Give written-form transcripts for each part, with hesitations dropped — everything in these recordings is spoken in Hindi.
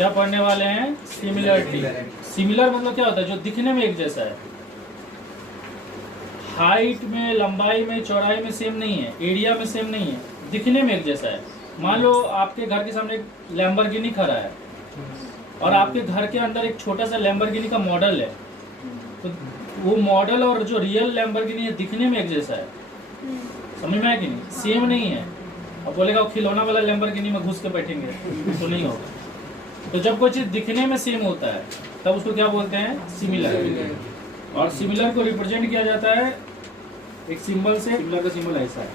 क्या पढ़ने वाले हैं? सिमिलरिटी। सिमिलर मतलब क्या होता है? जो दिखने में एक जैसा है, हाइट में, लंबाई में, चौड़ाई में सेम नहीं है, एरिया में सेम नहीं है, दिखने में एक जैसा है। मान लो आपके घर के सामने एक लैम्बोर्गिनी खड़ा है और आपके घर के अंदर एक छोटा सा लैम्बोर्गिनी का मॉडल है, तो वो मॉडल और जो रियल लैम्बोर्गिनी है दिखने में एक जैसा है। समझ में आया कि नहीं? सेम नहीं है। अब बोलेगा वो खिलौना वाला लैम्बोर्गिनी में घुस के बैठेंगे तो नहीं होगा। तो जब कोई चीज दिखने में सेम होता है तब उसको क्या बोलते हैं? सिमिलर। और सिमिलर को रिप्रेजेंट किया जाता है एक सिंबल से। सिमिलर का सिंबल ऐसा है।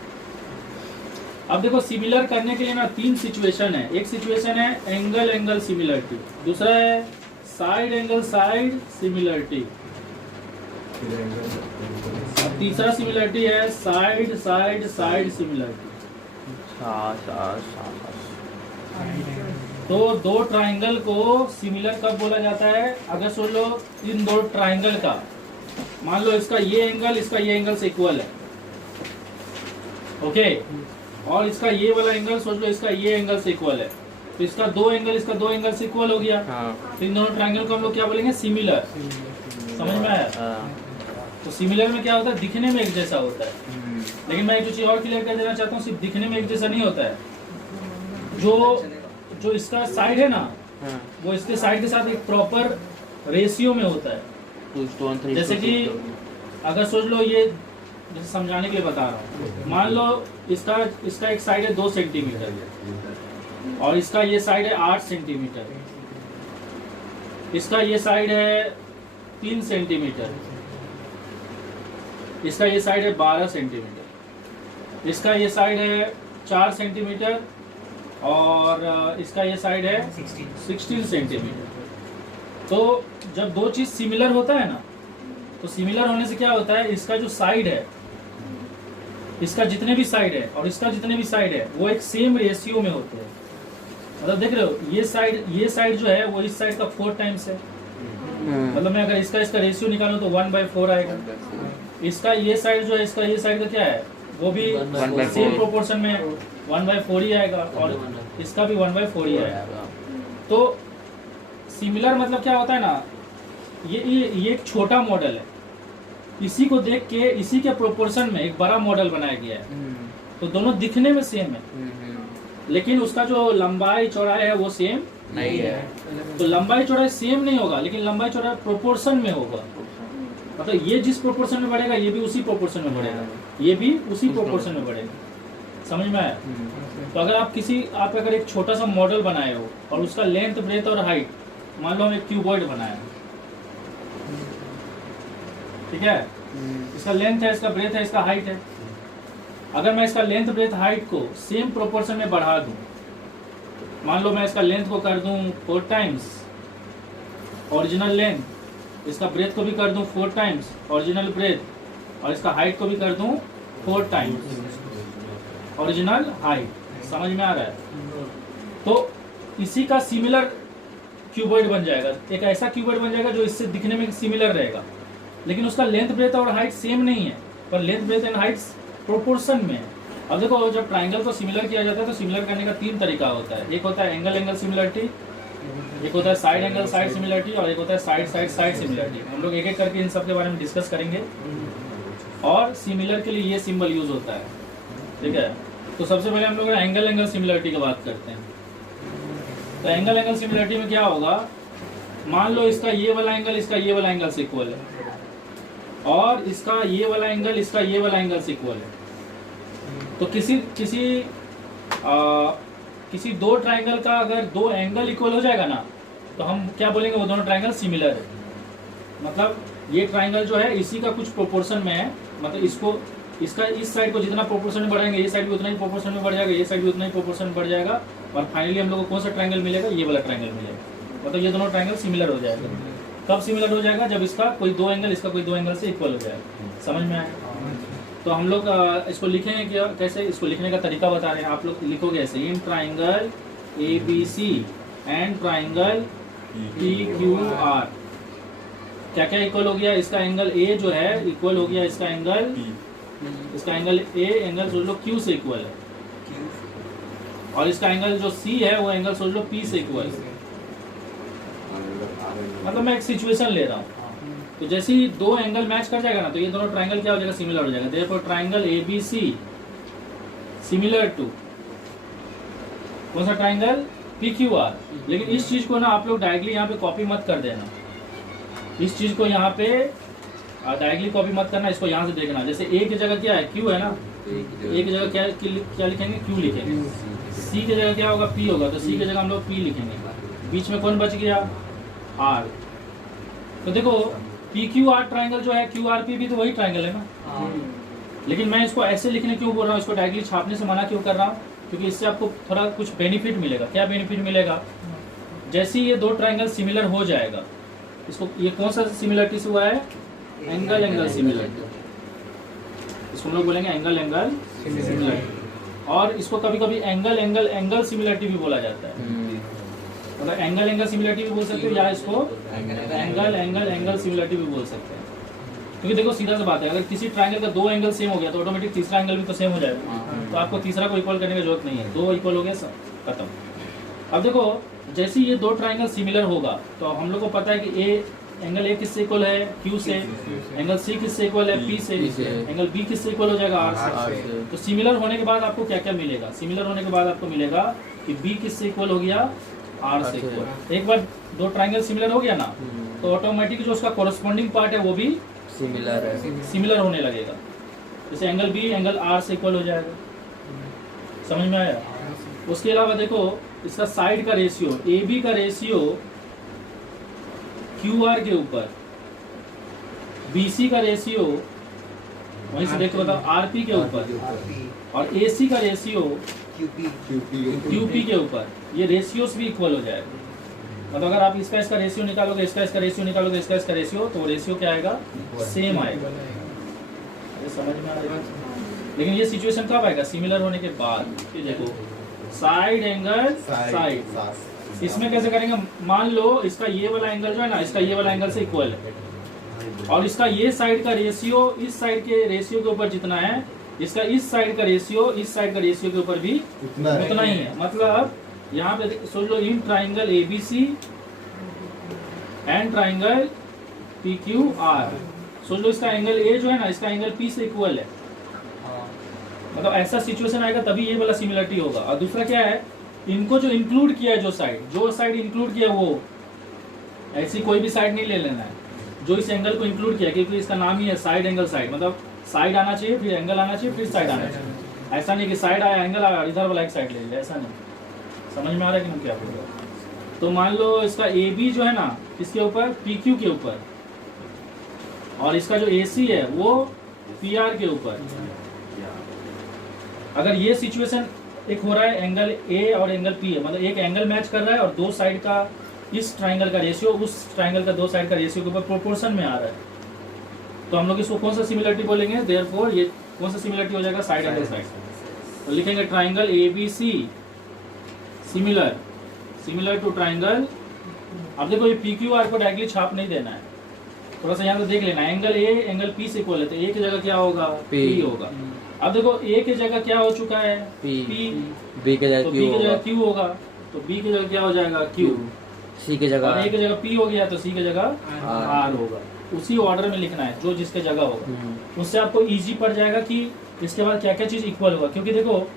अब देखो, सिमिलर करने के लिए ना 3 सिचुएशन है। एक सिचुएशन है एंगल एंगल सिमिलरिटी, दूसरा है साइड एंगल साइड सिमिलरिटी, और तीसरा सिमिलरिटी है साइड साइड साइड सिमिलरिटी। तो दो ट्राइंगल को सिमिलर कब बोला जाता है? अगर सोच लो इन दो ट्राइंगल का, मान लो इसका ये एंगल इसका ये एंगल से इक्वल है, ओके, और इसका ये वाला एंगल सोच लो इसका ये एंगल से इक्वल है, तो इसका दो एंगल से इक्वल हो गया। तो इन दोनों ट्राइंगल को हम लोग क्या बोलेंगे? सिमिलर। समझ में आया? तो सिमिलर में क्या होता है? दिखने में एक जैसा होता है। लेकिन मैं एक चीज और क्लियर कर देना चाहता हूँ, सिर्फ दिखने में एक जैसा नहीं होता है। जो इसका साइड है ना, वो इसके साइड के साथ एक प्रॉपर रेशियो में होता है। जैसे कि अगर सोच लो, ये जैसे समझाने के लिए बता रहा हूँ, मान लो इसका एक साइड है 2 सेंटीमीटर और इसका ये साइड है 8 सेंटीमीटर, इसका ये साइड है 3 सेंटीमीटर, इसका ये साइड है 12 सेंटीमीटर, इसका ये साइड है 4 सेंटीमीटर और इसका ये साइड है 16 सेंटीमीटर। तो जब दो चीज सिमिलर होता है ना, तो सिमिलर होने से क्या होता है? इसका जो साइड है, इसका जितने भी साइड है और इसका जितने भी साइड है वो एक सेम रेशियो में होते हैं। मतलब देख रहे हो, ये साइड जो है वो इस साइड का 4 टाइम्स है। मतलब मैं अगर इसका रेशियो निकालूं तो 1/4 आएगा। इसका ये साइड जो है, इसका ये साइड का क्या है, वो भी सेम प्रोपोर्शन में 1/4 ही आएगा और इसका भी 1/4 ही आएगा। तो सिमिलर मतलब क्या होता है ना, ये एक छोटा मॉडल है, इसी को देख के इसी के प्रोपोर्शन में एक बड़ा मॉडल बनाया गया है। तो दोनों दिखने में सेम है, लेकिन उसका जो लंबाई चौड़ाई है वो सेम नहीं है। तो लंबाई चौड़ाई सेम नहीं होगा, लेकिन लंबाई चौड़ाई प्रोपोर्शन में होगा। मतलब ये जिस प्रोपोर्शन में बढ़ेगा ये भी उसी प्रोपोर्शन में बढ़ेगा, ये भी उसी प्रोपोर्शन में बढ़ेगा। समझ में आया? तो अगर आप अगर एक छोटा सा मॉडल बनाए हो और उसका लेंथ ब्रेथ और हाइट, मान लो हम एक क्यूबॉइड बनाया, ठीक है, इसका लेंथ है, इसका ब्रेथ है, इसका हाइट है। अगर मैं इसका लेंथ ब्रेथ हाइट को सेम प्रोपोर्शन में बढ़ा दूं, मान लो मैं इसका लेंथ को कर दूं 4 टाइम्स ओरिजिनल लेंथ, इसका ब्रेथ को भी कर दूं 4 टाइम्स ओरिजिनल ब्रेथ, और इसका हाइट को भी कर दूं 4 टाइम्स ओरिजिनल हाइट। समझ में आ रहा है? तो इसी का सिमिलर क्यूबॉइड बन जाएगा। एक ऐसा क्यूबॉइड बन जाएगा जो इससे दिखने में सिमिलर रहेगा, लेकिन उसका लेंथ ब्रेथ और हाइट सेम नहीं है, पर length breadth and height proportion में है। अब देखो, जब ट्राइंगल को सिमिलर किया जाता है तो सिमिलर करने का 3 तरीका होता है। एक होता है एंगल एंगल सिमिलरिटी, एक होता है साइड एंगल साइड सिमिलरिटी, और एक होता है साइड साइड साइड सिमिलरिटी। हम लोग एक एक करके इन सब के बारे में डिस्कस करेंगे। और सिमिलर के लिए ये सिंबल यूज होता है, ठीक है। तो सबसे पहले हम लोग एंगल एंगल सिमिलरिटी की बात करते हैं। तो एंगल एंगल सिमिलरिटी में क्या होगा, मान लो इसका ये वाला एंगल इसका ये वाला एंगल से इक्वल है, और इसका ये वाला एंगल इसका ये वाला एंगल से इक्वल है। तो किसी दो ट्राइंगल का अगर 2 एंगल इक्वल हो जाएगा ना, तो हम क्या बोलेंगे, वो दोनों ट्राइंगल सिमिलर है। मतलब ये ट्राइंगल जो है इसी का कुछ प्रोपोर्शन में है, मतलब इसका इस साइड को जितना प्रोपोर्शन में बढ़ाएंगे ये साइड भी उतना ही प्रोपोर्शन में बढ़ जाएगा, ये साइड भी उतना ही प्रोपोर्शन में बढ़ जाएगा, और फाइनली हम लोग को कौन सा ट्राइंगल मिलेगा, ये वाला ट्राइंगल मिलेगा। मतलब ये दोनों ट्राइंगल सिमिलर हो जाएगा। कब सिमिलर हो जाएगा, जब इसका कोई 2 एंगल इसका कोई 2 एंगल से इक्वल हो जाएगा। समझ में आया? तो हम लोग इसको लिखेंगे क्या, कैसे इसको लिखने का तरीका बता रहे हैं। आप लोग लिखोगे ऐसे, इन triangle ABC and triangle PQR क्या क्या इक्वल हो गया, इसका एंगल A जो है इक्वल हो गया इसका एंगल A एंगल सोच लो Q से इक्वल है, और इसका एंगल जो C है वो एंगल सोच लो P से इक्वल है। मतलब मैं एक सिचुएशन ले रहा हूँ। तो जैसे ही दो एंगल मैच कर जाएगा ना, तो ये दोनों ट्राइंगल क्या हो जाएगा, सिमिलर हो जाएगा। Therefore triangle ABC similar to कौन सा ट्राइंगल, PQR। लेकिन इस चीज को ना आप लोग डायरेक्टली यहाँ पे कॉपी मत कर देना, इस चीज को यहाँ पे डायरेक्टली कॉपी मत करना, इसको यहाँ से देखना। जैसे A की जगह क्या है, Q है ना, A की जगह क्या लिखेंगे, Q लिखेंगे। C की जगह क्या होगा, P होगा, तो C की जगह हम लोग P लिखेंगे। बीच में कौन बच गया, R। तो देखो PQR ट्राइंगल जो है, QRP भी तो वही ट्राइंगल है ना। लेकिन मैं इसको ऐसे लिखने क्यों बोल रहा हूँ, इसको डायरेक्टली छापने से मना क्यों कर रहा हूँ, क्योंकि इससे आपको थोड़ा कुछ बेनिफिट मिलेगा। क्या बेनिफिट मिलेगा, जैसे ही ये दो ट्राइंगल सिमिलर हो जाएगा, इसको ये कौन सा सिमिलरिटी से हुआ है, एंगल एंगल सिमिलरिटी, इसको हम लोग बोलेंगे एंगल एंगल सिमिलरिटी। और इसको कभी कभी एंगल एंगल एंगल सिमिलरिटी भी बोला जाता है, मतलब एंगल एंगल सिमिलरिटी भी बोल सकते हो, या इसको एंगल एंगल एंगल सिमिलरिटी भी बोल सकते हैं। क्योंकि देखो सीधा सा बात है, अगर किसी ट्राइंगल का दो एंगल सेम हो गया तो ऑटोमेटिक तीसरा एंगल भी तो सेम हो जाएगा। तो आपको तीसरा को इक्वल करने की जरूरत नहीं है, दो इक्वल हो गया, सब खत्म। अब देखो जैसे ये दो ट्राइंगल सिमिलर होगा, तो हम लोग को पता है कि एंगल A किससे इक्वल है, Q से। एंगल C किससे इक्वल है, P से। एंगल B किससे इक्वल हो जाएगा, R से। तो सिमिलर होने के बाद आपको क्या क्या मिलेगा, सिमिलर होने के बाद आपको मिलेगा कि B किससे इक्वल हो गया, R से इक्वल। एक बार दो ट्राइंगल सिमिलर हो गया ना, तो ऑटोमेटिक जो उसका कोरस्पॉन्डिंग पार्ट है वो भी सिमिलर है, सिमिलर होने लगेगा। जैसे एंगल B एंगल R से इक्वल हो जाएगा, समझ में आया। उसके अलावा देखो इसका साइड का रेशियो, AB का रेशियो QR के ऊपर, BC का रेशियो वहीं से देखो बताओ RP के ऊपर, और AC का रेशियो QP के ऊपर। ये रेशियोस भी इक्वल हो जाएगा। मतलब अगर आप इसका रेशियो निकालोगे, इसका रेशियो निकालोगे, इसका रेशियो, तो रेशियो क्या आएगा, सेम आएगा। ये समझ में आ रहा है। लेकिन ये सिचुएशन कब आएगा, सिमिलर होने के बाद। ये देखो साइड एंगल साइड, इसमें कैसे करेंगे, मान लो इसका ये वाला एंगल जो है ना, इसका ये वाला एंगल से इक्वल है, और इसका ये साइड का रेशियो इस साइड के रेशियो के ऊपर जितना है, इसका इस साइड का रेशियो इस साइड का रेशियो के ऊपर भी उतना ही है। मतलब यहाँ पे सोच लो, इन triangle ABC and triangle PQR, सोच लो इसका एंगल A जो है ना, इसका एंगल P से इक्वल है। मतलब ऐसा सिचुएशन आएगा तभी ये वाला सिमिलरिटी होगा। और दूसरा क्या है, इनको जो इंक्लूड किया है, जो साइड इंक्लूड किया, वो ऐसी कोई भी साइड नहीं ले लेना है, जो इस एंगल को इंक्लूड किया, क्योंकि इसका नाम ही है साइड एंगल साइड। मतलब साइड आना चाहिए, फिर एंगल आना चाहिए, फिर साइड आना चाहिए। ऐसा नहीं कि साइड आया एंगल आया इधर वाला एक साइड ले लिया, ऐसा नहीं। समझ में आ रहा है कि मैं क्या बोल रहा हूँ। तो मान लो इसका AB जो है ना, इसके ऊपर PQ के ऊपर, और इसका जो AC है वो PR के ऊपर। अगर ये सिचुएशन एक हो रहा है, एंगल A और एंगल P है, मतलब एक एंगल मैच कर रहा है और दो साइड का, इस ट्राइंगल का रेशियो उस ट्राइंगल का दो साइड का रेशियो के ऊपर प्रोपोर्शन में आ रहा है, तो हम लोग इसको कौन सा सिमिलरिटी बोलेंगे, देयरफॉर ये कौन सा सिमिलरिटी हो जाएगा, साइड एंगल साइड। तो लिखेंगे triangle ABC similar to triangle. अब देखो ये PQR को डायरेक्टली छाप नहीं देना है, थोड़ा सा यहाँ पे देख लेना। एंगल A एंगल P से इक्वल है, तो A की जगह क्या होगा, P होगा। अब देखो A की जगह क्या हो चुका है, P, B की जगह Q होगा, तो B की जगह क्या हो जाएगा, Q। C की जगह, A की जगह P हो गया, तो C की जगह R होगा। उसी ऑर्डर में लिखना है, जो जिसके जगह होगा। उससे आपको इजी पड़ जाएगा कि इसके बाद क्या क्या चीज इक्वल होगा। क्योंकि देखो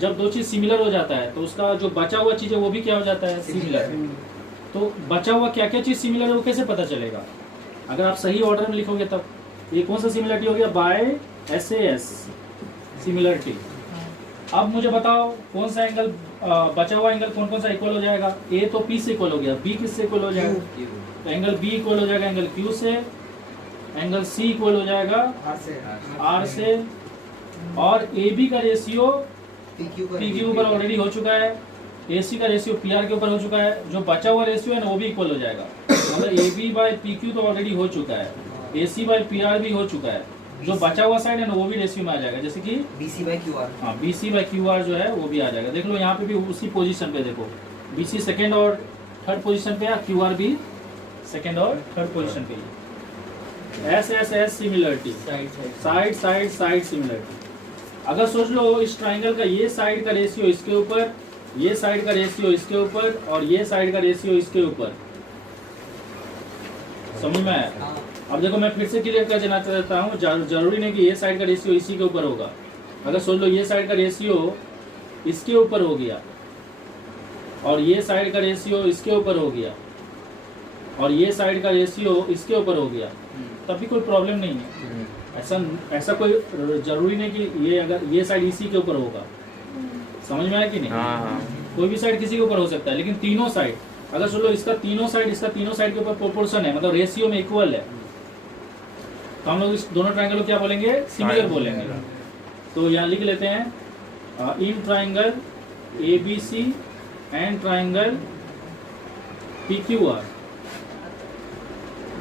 जब दो चीज सिमिलर हो जाता है, तो उसका जो बचा हुआ चीज है वो भी क्या हो जाता है, सिमिलर। तो बचा हुआ क्या क्या चीज सिमिलर है वो कैसे पता चलेगा, अगर आप सही ऑर्डर में लिखोगे तब। ये कौन सा सिमिलरिटी हो गया, बाय SAS सिमिलरिटी। अब मुझे बताओ कौन सा एंगल बचा हुआ एंगल कौन कौन सा इक्वल हो जाएगा। A तो P से इक्वल हो गया, B किससे इक्वल हो जाएगा, तो एंगल B इक्वल हो जाएगा एंगल Q से, एंगल C इक्वल हो जाएगा R से, और AB का रेशियो PQ ऊपर ऑलरेडी हो चुका है, AC का रेशियो PR के ऊपर हो चुका है। जो बचा हुआ रेशियो है ना वो भी इक्वल हो जाएगा, मतलब AB बाय PQ तो ऑलरेडी हो चुका है, AC बाय PR भी हो चुका है। जो बचा हुआ साइड है ना वो भी रेशियो में आ जाएगा, जैसे कि BC बाय QR। हाँ, BC बाय QR जो है वो भी आ जाएगा। देख लो यहाँ पे भी उसी पोजीशन पे देखो, BC सेकेंड और थर्ड पोजीशन पे, QR भी सेकेंड और थर्ड पोजीशन पे। S similarity, side side side similarity. अगर सोच लो इस ट्राइंगल का ये साइड का रेशियो इसके ऊपर, ये साइड का रेशियो इसके ऊपर, और ये साइड का रेशियो इसके ऊपर, समझ में आया? अब देखो मैं फिर से क्लियर कर देना चाहता हूँ, जरूरी नहीं कि ये साइड का रेशियो इसी के ऊपर होगा। अगर सोच लो ये साइड का रेशियो इसके ऊपर हो गया और ये साइड का रेशियो इसके ऊपर हो गया और ये साइड का रेशियो इसके ऊपर हो गया, तब भी कोई प्रॉब्लम नहीं है। ऐसा कोई जरूरी नहीं कि ये अगर ये साइड इसी के ऊपर होगा। समझ में आया कि नहीं? हाँ। कोई भी साइड किसी के ऊपर हो सकता है, लेकिन तीनों साइड अगर सोच लो इसका तीनों साइड के ऊपर प्रोपोर्शन है, मतलब रेशियो में इक्वल है, तो हम लोग इस दोनों ट्रायंगल को क्या बोलेंगे? सिमिलर बोलेंगे। तो यहाँ लिख लेते हैं in triangle ABC and triangle PQR।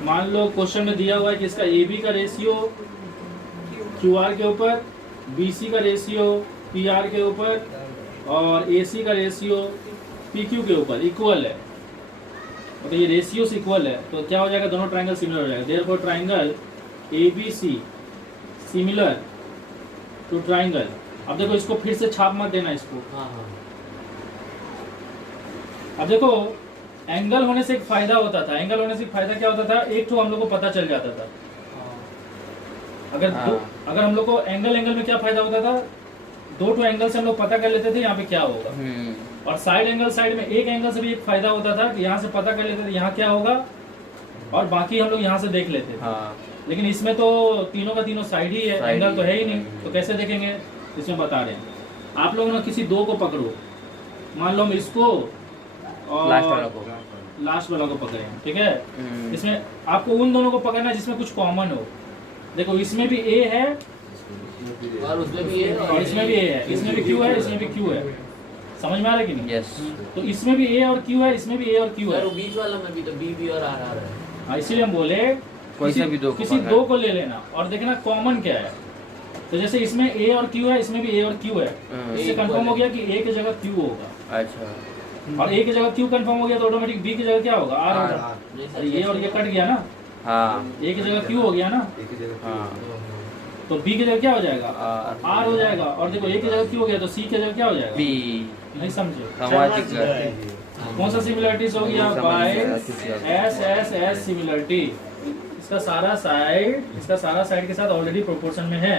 मान लो क्वेश्चन में दिया हुआ है कि इसका AB का रेशियो QR के ऊपर, BC का रेशियो PR के ऊपर और AC का रेशियो PQ के ऊपर इक्वल है। तो ये रेशियोस इक्वल है, तो क्या हो जाएगा? दोनों ट्रायंगल सिमिलर हो जाएगा। Therefore triangle ABC similar to triangle. अब देखो इसको फिर से छाप मत देना इसको। अब देखो एंगल होने से एक फायदा होता था। एंगल होने से फायदा क्या होता था? एक तो हम लोग को पता चल जाता था। अगर हम लोग को एंगल में क्या फायदा होता था? दो एंगल से हम लोग पता कर लेते थे यहाँ पे क्या होगा। और साइड में एक एंगल से भी एक फायदा होता था कि यहाँ से पता कर लेते थे यहाँ क्या होगा और बाकी हम लोग यहाँ से देख लेते थे। लेकिन इसमें तो तीनों का तीनों साइड ही है, एंगल तो है ही नहीं, तो कैसे देखेंगे? इसमें बता रहे हैं आप लोग ना किसी दो को पकड़ो, मान लो हम इसको और लास्ट वाला को पकड़े, ठीक है? इसमें आपको उन दोनों को पकड़ना है जिसमें कुछ कॉमन हो। देखो इसमें भी A है और उसमें भी A और इसमें भी A है, इसमें भी Q है, इसमें भी Q है। समझ में आ रहा है कि नहीं? यस। तो इसमें भी A और Q है, इसमें भी A और Q है। बीच वाला में भी तो B और R है। हाँ, इसीलिए हम बोले किसी दो को ले लेना और देखना कॉमन क्या है। तो जैसे इसमें A और Q है, इसमें भी A और Q है, इससे कंफर्म हो गया कि A की जगह Q होगा। अच्छा। और A की जगह Q कंफर्म हो गया तो ऑटोमेटिक B की जगह क्या होगा? R होगा। अरे ये और ये कट गया ना। हाँ। A की जगह Q हो गया ना, तो B की जगह क्या हो जाएगा? R हो जाएगा। और देखो A की जगह Q हो गया तो C की जगह क्या हो जाएगा? B। नहीं समझे? सामाजिक कौन सा सिमिलरिटीज हो गया? Bye S similarity. इसका सारा साइड के साथ ऑलरेडी प्रोपोर्शन में है।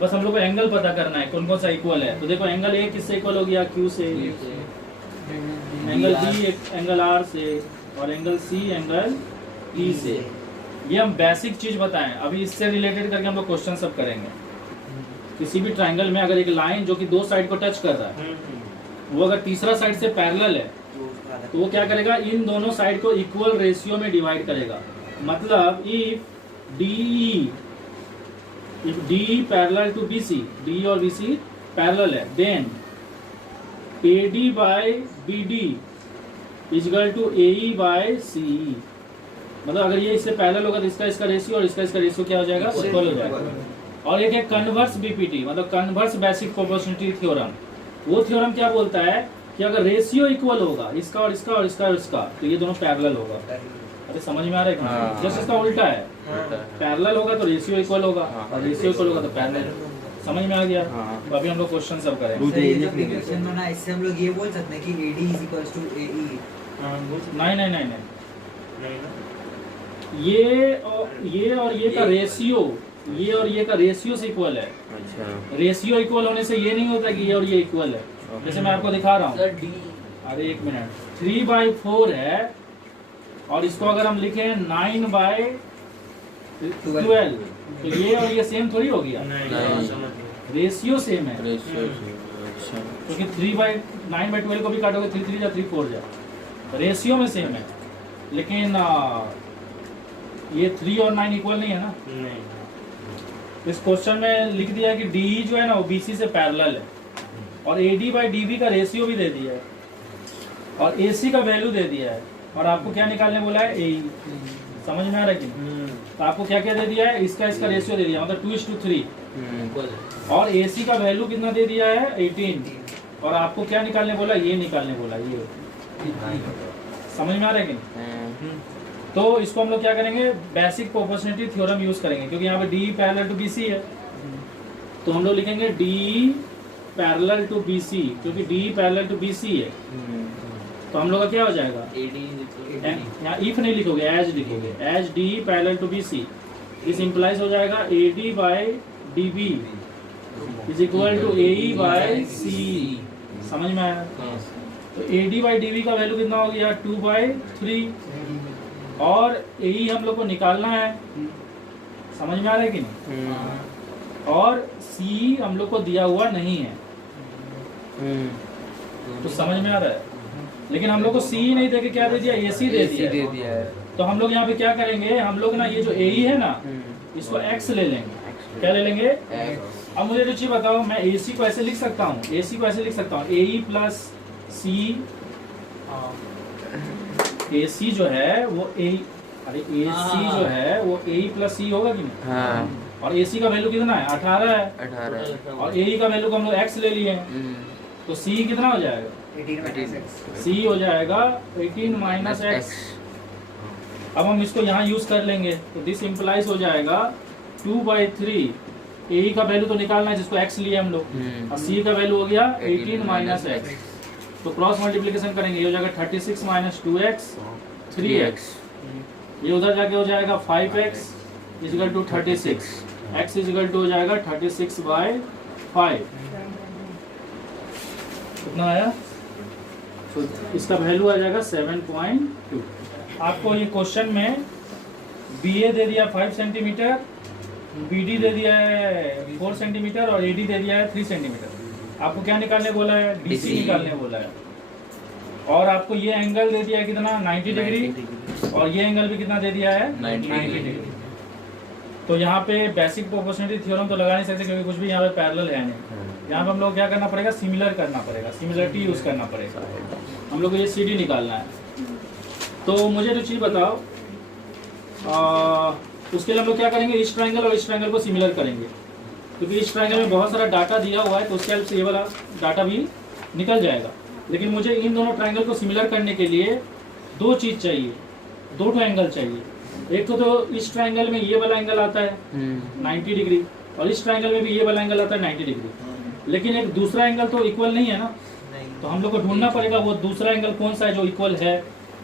बस हम लोग को एंगल पता करना है कौन कौन सा इक्वल है। तो देखो एंगल A किससे इक्वल हो गया? Q से। एंगल B एंगल R से और एंगल C एंगल E से। ये हम बेसिक चीज बताएं। अभी इससे रिलेटेड करके हम लोग क्वेश्चन सब करेंगे। किसी भी ट्रायंगल में अगर एक लाइन जो कि दो साइड को टच कर रहा है, वो अगर तीसरा साइड से पैरेलल है तो वो क्या करेगा? इन दोनों साइड को इक्वल रेशियो में डिवाइड करेगा। मतलब if DE parallel to BC, DE और BC पैरेलल है, then AD bye BD equal to AE bye CE। मतलब अगर ये इससे पैरेलल होगा तो इसका रेशियो और इसका रेशियो क्या हो जाएगा? इक्वल हो जाएगा। और एक है कन्वर्स BPT, मतलब कन्वर्स बेसिक प्रोपोर्शनलिटी थ्योरम। वो थ्योरम क्या बोलता है कि अगर रेशियो इक्वल होगा इसका और इसका और इसका और इसका, तो ये दोनों पैरेलल होगा। अरे समझ में आ रहा है? जैसे इसका उल्टा है, पैरेलल होगा तो रेशियो इक्वल होगा और रेशियो इक्वल होगा तो पैरेलल। समझ में आ गया? तो अभी हम लोग क्वेश्चन सब करेंगे। इससे हम लोग ये बोल सकते हैं कि AD is equals to AE। नहीं, ये और ये का रेशियो से इक्वल है। अच्छा। रेशियो इक्वल होने से ये नहीं होता कि ये और ये इक्वल है। जैसे मैं आपको दिखा रहा हूँ, अरे एक मिनट, 3/4 है और इसको अगर हम लिखें 9/12, तो ये और ये सेम थोड़ी हो गया? रेशियो सेम है, क्योंकि 9/12 को भी काटोगे 3 3 या 3 4 जा, रेशियो में सेम है। लेकिन ये 3 और 9 इक्वल नहीं है ना। इस क्वेश्चन में लिख दिया कि DE जो है ना वो BC से पैरेलल है और AD बाई DB का रेशियो भी दे दिया है और AC का वैल्यू दे दिया है और आपको क्या निकालने बोला है? AE। समझ में आ रहा है कि? तो आपको क्या क्या दे दिया है? इसका रेशियो दे दिया, मतलब 2:3 और AC का वैल्यू कितना दे दिया है? 18। और आपको क्या निकालने बोला? ये निकालने बोला, ये। समझ में आ रहा है कि? तो इसको हम लोग क्या करेंगे? बेसिक प्रोपोर्शनलिटी थ्योरम यूज करेंगे, क्योंकि यहाँ पे DE पैरेलल टू BC है, तो हम लोग लिखेंगे DE पैरेलल टू BC, क्योंकि DE पैरेलल टू BC है। तो हम लोग का क्या हो जाएगा, AD यहाँ इफ नहीं लिखोगे, एज लिखोगे, as D parallel to B C, this implies हो जाएगा AD by DB is equal to AE by C. समझ में आया? तो AD बाय DB का वैल्यू कितना हो गया, 2/3, और AE हम लोग को निकालना है। समझ में आ रहा है कि नहीं? और C हम लोग को दिया हुआ नहीं है, तो समझ में आ रहा है? लेकिन हम लोग को C नहीं देके क्या दे दिया, AC दे दिया है। तो हम लोग यहाँ पे क्या करेंगे, हम लोग ना ये जो AE है ना, इसको X ले लेंगे। क्या ले लेंगे? अब मुझे रुचि बताओ, मैं AC को ऐसे लिख सकता हूँ, AC को ऐसे लिख सकता हूँ, AE प्लस C, AC जो है वो AE, अरे AC जो है वो AE प्लस C होगा कि नहीं? हाँ। और AC का वैल्यू कितना है, 18 है, 18 और AE का वैल्यू को हम लोग X ले लिए हैं, तो C कितना हो जाएगा, 18 -x। C हो जाएगा 18 माइनस X। अब हम इसको यहाँ यूज कर लेंगे, तो दिस इम्प्लाइज हो जाएगा 2/3, AE का वैल्यू तो निकालना है जिसको X लिए हम लोग, और C का वैल्यू हो गया 18 माइनस X। तो क्रॉस मल्टीप्लिकेशन करेंगे, ये हो जाएगा 36 माइनस 2X 3X, ये उधर जाके हो जाएगा 5X is equal to 36, X is equal to हो जाएगा 36/5। कितना आया? तो इसका वैल्यू आ जाएगा 7.2। आपको ये क्वेश्चन में BA दे दिया 5 सेंटीमीटर, BD दे दिया है 4 सेंटीमीटर और AD दे दिया है 3 सेंटीमीटर। आपको क्या निकालने बोला है, DC निकालने बोला है। और आपको ये एंगल दे दिया है कितना, 90 डिग्री, और ये एंगल भी कितना दे दिया है, 90 डिग्री। तो यहाँ पे बेसिक प्रोपोर्शनलिटी थ्योरम तो लगा नहीं सकते क्योंकि कुछ भी यहाँ पे पैरेलल है नहीं। यहाँ पे हम लोग क्या करना पड़ेगा, सिमिलर करना पड़ेगा, सिमिलरिटी यूज करना पड़ेगा। हम लोग को ये CD निकालना है। तो मुझे तो चीज बताओ, उसके लिए हम लोग क्या करेंगे, इस ट्रायंगल और इस ट्रायंगल को सिमिलर करेंगे, क्योंकि इस ट्रायंगल में बहुत सारा डाटा दिया हुआ है, तो उसके हेल्प से ये वाला डाटा भी निकल जाएगा। लेकिन मुझे इन दोनों ट्रायंगल को सिमिलर करने के लिए दो चीज चाहिए, दो एंगल चाहिए। एक तो इस ट्रायंगल में ये वाला एंगल आता है 90 डिग्री, और इस ट्रायंगल में भी ये वाला एंगल आता है 90 डिग्री, लेकिन एक दूसरा एंगल तो इक्वल नहीं है ना, तो हम लोग को ढूंढना पड़ेगा वो दूसरा एंगल कौन सा है जो इक्वल है।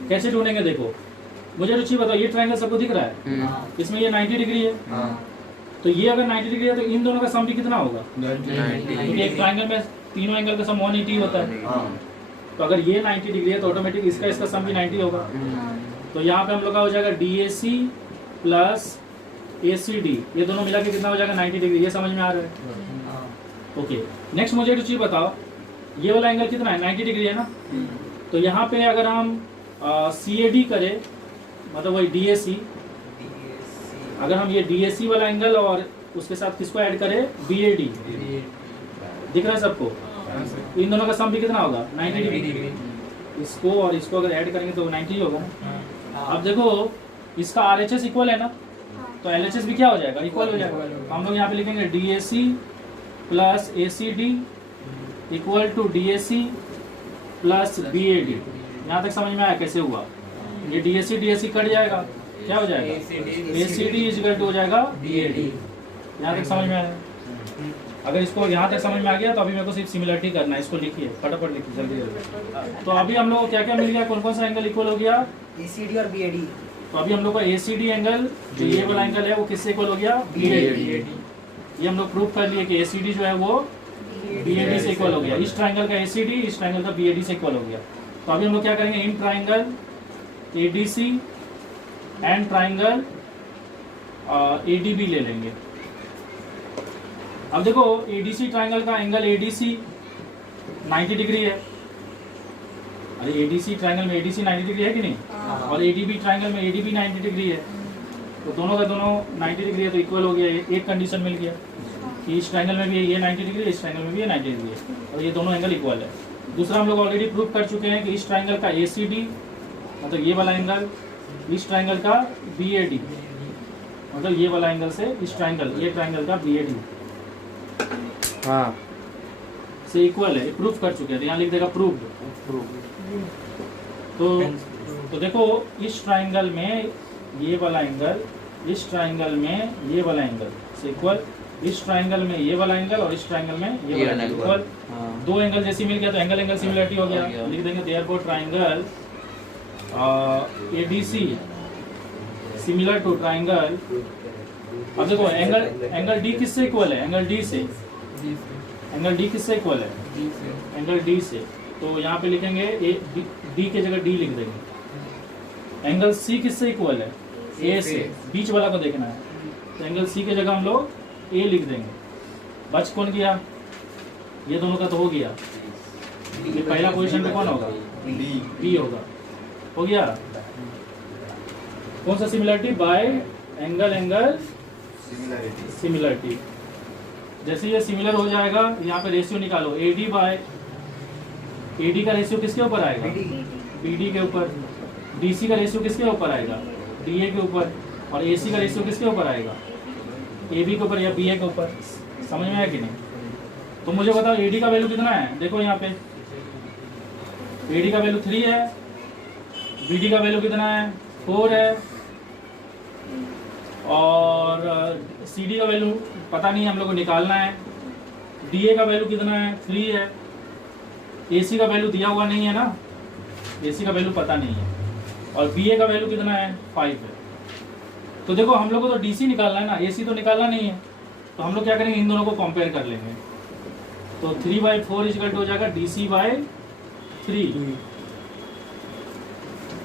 कैसे ढूंढेंगे, देखो मुझे रुचि बताओ, ये ट्रायंगल सबको दिख रहा है, इसमें ये 90 डिग्री है, तो ये अगर 90 डिग्री है तो इन दोनों का सम भी कितना होगा, क्योंकि एक ट्रायंगल में तीनों एंगल का सम 180 होता है। तो अगर ये 90 डिग्री है तो ऑटोमेटिक इसका सम भी 90 होगा। तो यहाँ पे हम लोग का हो जाएगा DAC प्लस ACD, ये दोनों मिला के कितना हो जाएगा 90 डिग्री। ये समझ में आ रहा है? ओके, नेक्स्ट मुझे एक चीज बताओ, ये वाला एंगल कितना है, 90 डिग्री है ना। तो यहाँ पे अगर हम CAD करें, मतलब वही DAC, अगर हम ये DAC वाला एंगल और उसके साथ किसको ऐड करें, BAD, दिख रहा है सबको? इन दोनों का सम भी कितना होगा, 90 डिग्री। इसको और इसको अगर ऐड करेंगे तो 90 होगा ना। अब देखो इसका RHS इक्वल है ना, तो LHS भी क्या हो जाएगा, इक्वल हो जाएगा। हम लोग यहाँ पे लिखेंगे DAC plus ACD equal to DAC plus BAD। यहाँ तक समझ में आया कैसे हुआ? ये DAC कट जाएगा, क्या हो जाएगा, ACD इक्वल टू हो जाएगा BAD। यहाँ तक समझ में आया? अगर इसको यहाँ तक समझ में आ गया तो अभी मेरे को सिर्फ सिमिलरिटी करना है, इसको लिखिए, फटाफट लिखिए जल्दी जल्दी। तो अभी हम लोग को क्या क्या मिल गया, कौन कौन सा एंगल इक्वल हो गया, ACD और BAD। तो अभी हम लोग का ACD एंगल जो ये वाला एंगल है वो किससे इक्वल हो गया, BAD। ये हम लोग प्रूव कर लिए कि ACD जो है वो BAD से इक्वल हो गया। इस ट्राइंगल का ACD इस ट्राइंगल का BAD से इक्वल हो गया। तो अभी हम लोग क्या करेंगे, in triangle ADC and triangle ADB ले लेंगे। अब देखो ADC ट्राइंगल का एंगल ADC 90 डिग्री है। अरे ADC ट्राइंगल में ADC 90 डिग्री है कि नहीं, और ADB ट्राइंगल में ADB 90 डिग्री है, तो दोनों का दोनों 90 डिग्री है, तो इक्वल हो गया। एक कंडीशन मिल गया कि इस ट्राइंगल में भी ये 90 डिग्री है, इस ट्राइंगल में भी ये 90 डिग्री है, और ये दोनों एंगल इक्वल है। दूसरा हम लोग ऑलरेडी प्रूव कर चुके हैं कि इस ट्राइंगल का ACD मतलब ये वाला एंगल, इस ट्राइंगल का BAD मतलब ये वाला एंगल से इस ट्राइंगल, ये ट्राइंगल का BAD हाँ से इक्वल है, प्रूफ कर चुके हैं। तो यहाँ लिख देगा प्रूव्ड। तो देखो इस ट्राइंगल में ये वाला एंगल, इस ट्राइंगल में ये वाला एंगल से इक्वल, इस ट्राइंगल में ये वाला एंगल और इस ट्राइंगल में ये वाला एंगल इक्वल। हाँ। दो एंगल जैसे मिल गया तो एंगल एंगल सिमिलरिटी हो हो गया। गया। लिख देंगे therefore triangle ADC similar to triangle. अब देखो एंगल डी किससे इक्वल है? एंगल डी से। एंगल डी किससे इक्वल है? एंगल डी से। तो यहाँ पे लिखेंगे ए डी की जगह डी लिख देंगे। एंगल सी किससे इक्वल है? ए से। बीच वाला को देखना है तो एंगल सी की जगह हम लोग ए लिख देंगे। बच कौन गया? ये दोनों का तो हो गया। ये पहला पोजीशन पे कौन होगा? बी होगा। हो गया। कौन सा similarity? Bye angle angle similarity. जैसे ये सिमिलर हो जाएगा यहाँ पे रेशियो निकालो। एडी बाय एडी का रेशियो किसके ऊपर आएगा? बीडी के ऊपर। डीसी का रेशियो किसके ऊपर आएगा? डीए के ऊपर। और एसी का रेशियो किसके ऊपर आएगा? एबी के ऊपर या बीए के ऊपर। समझ में आया कि नहीं? तो मुझे बताओ एडी का वैल्यू कितना है? देखो यहाँ पे एडी का वैल्यू 3 है, बीडी का वैल्यू कितना है? 4 है, और सीडी का वैल्यू पता नहीं है, हम लोग को निकालना है। डीए का वैल्यू कितना है? 3 है। एसी का वैल्यू दिया हुआ नहीं है ना, एसी का वैल्यू पता नहीं है। और बीए का वैल्यू कितना है? 5 है। तो देखो हम लोग को तो डीसी निकालना है ना, एसी तो निकालना नहीं है। तो हम लोग क्या करेंगे? इन दोनों को कंपेयर कर लेंगे। तो 3/4 इक्वल टू हो जाएगा DC/3।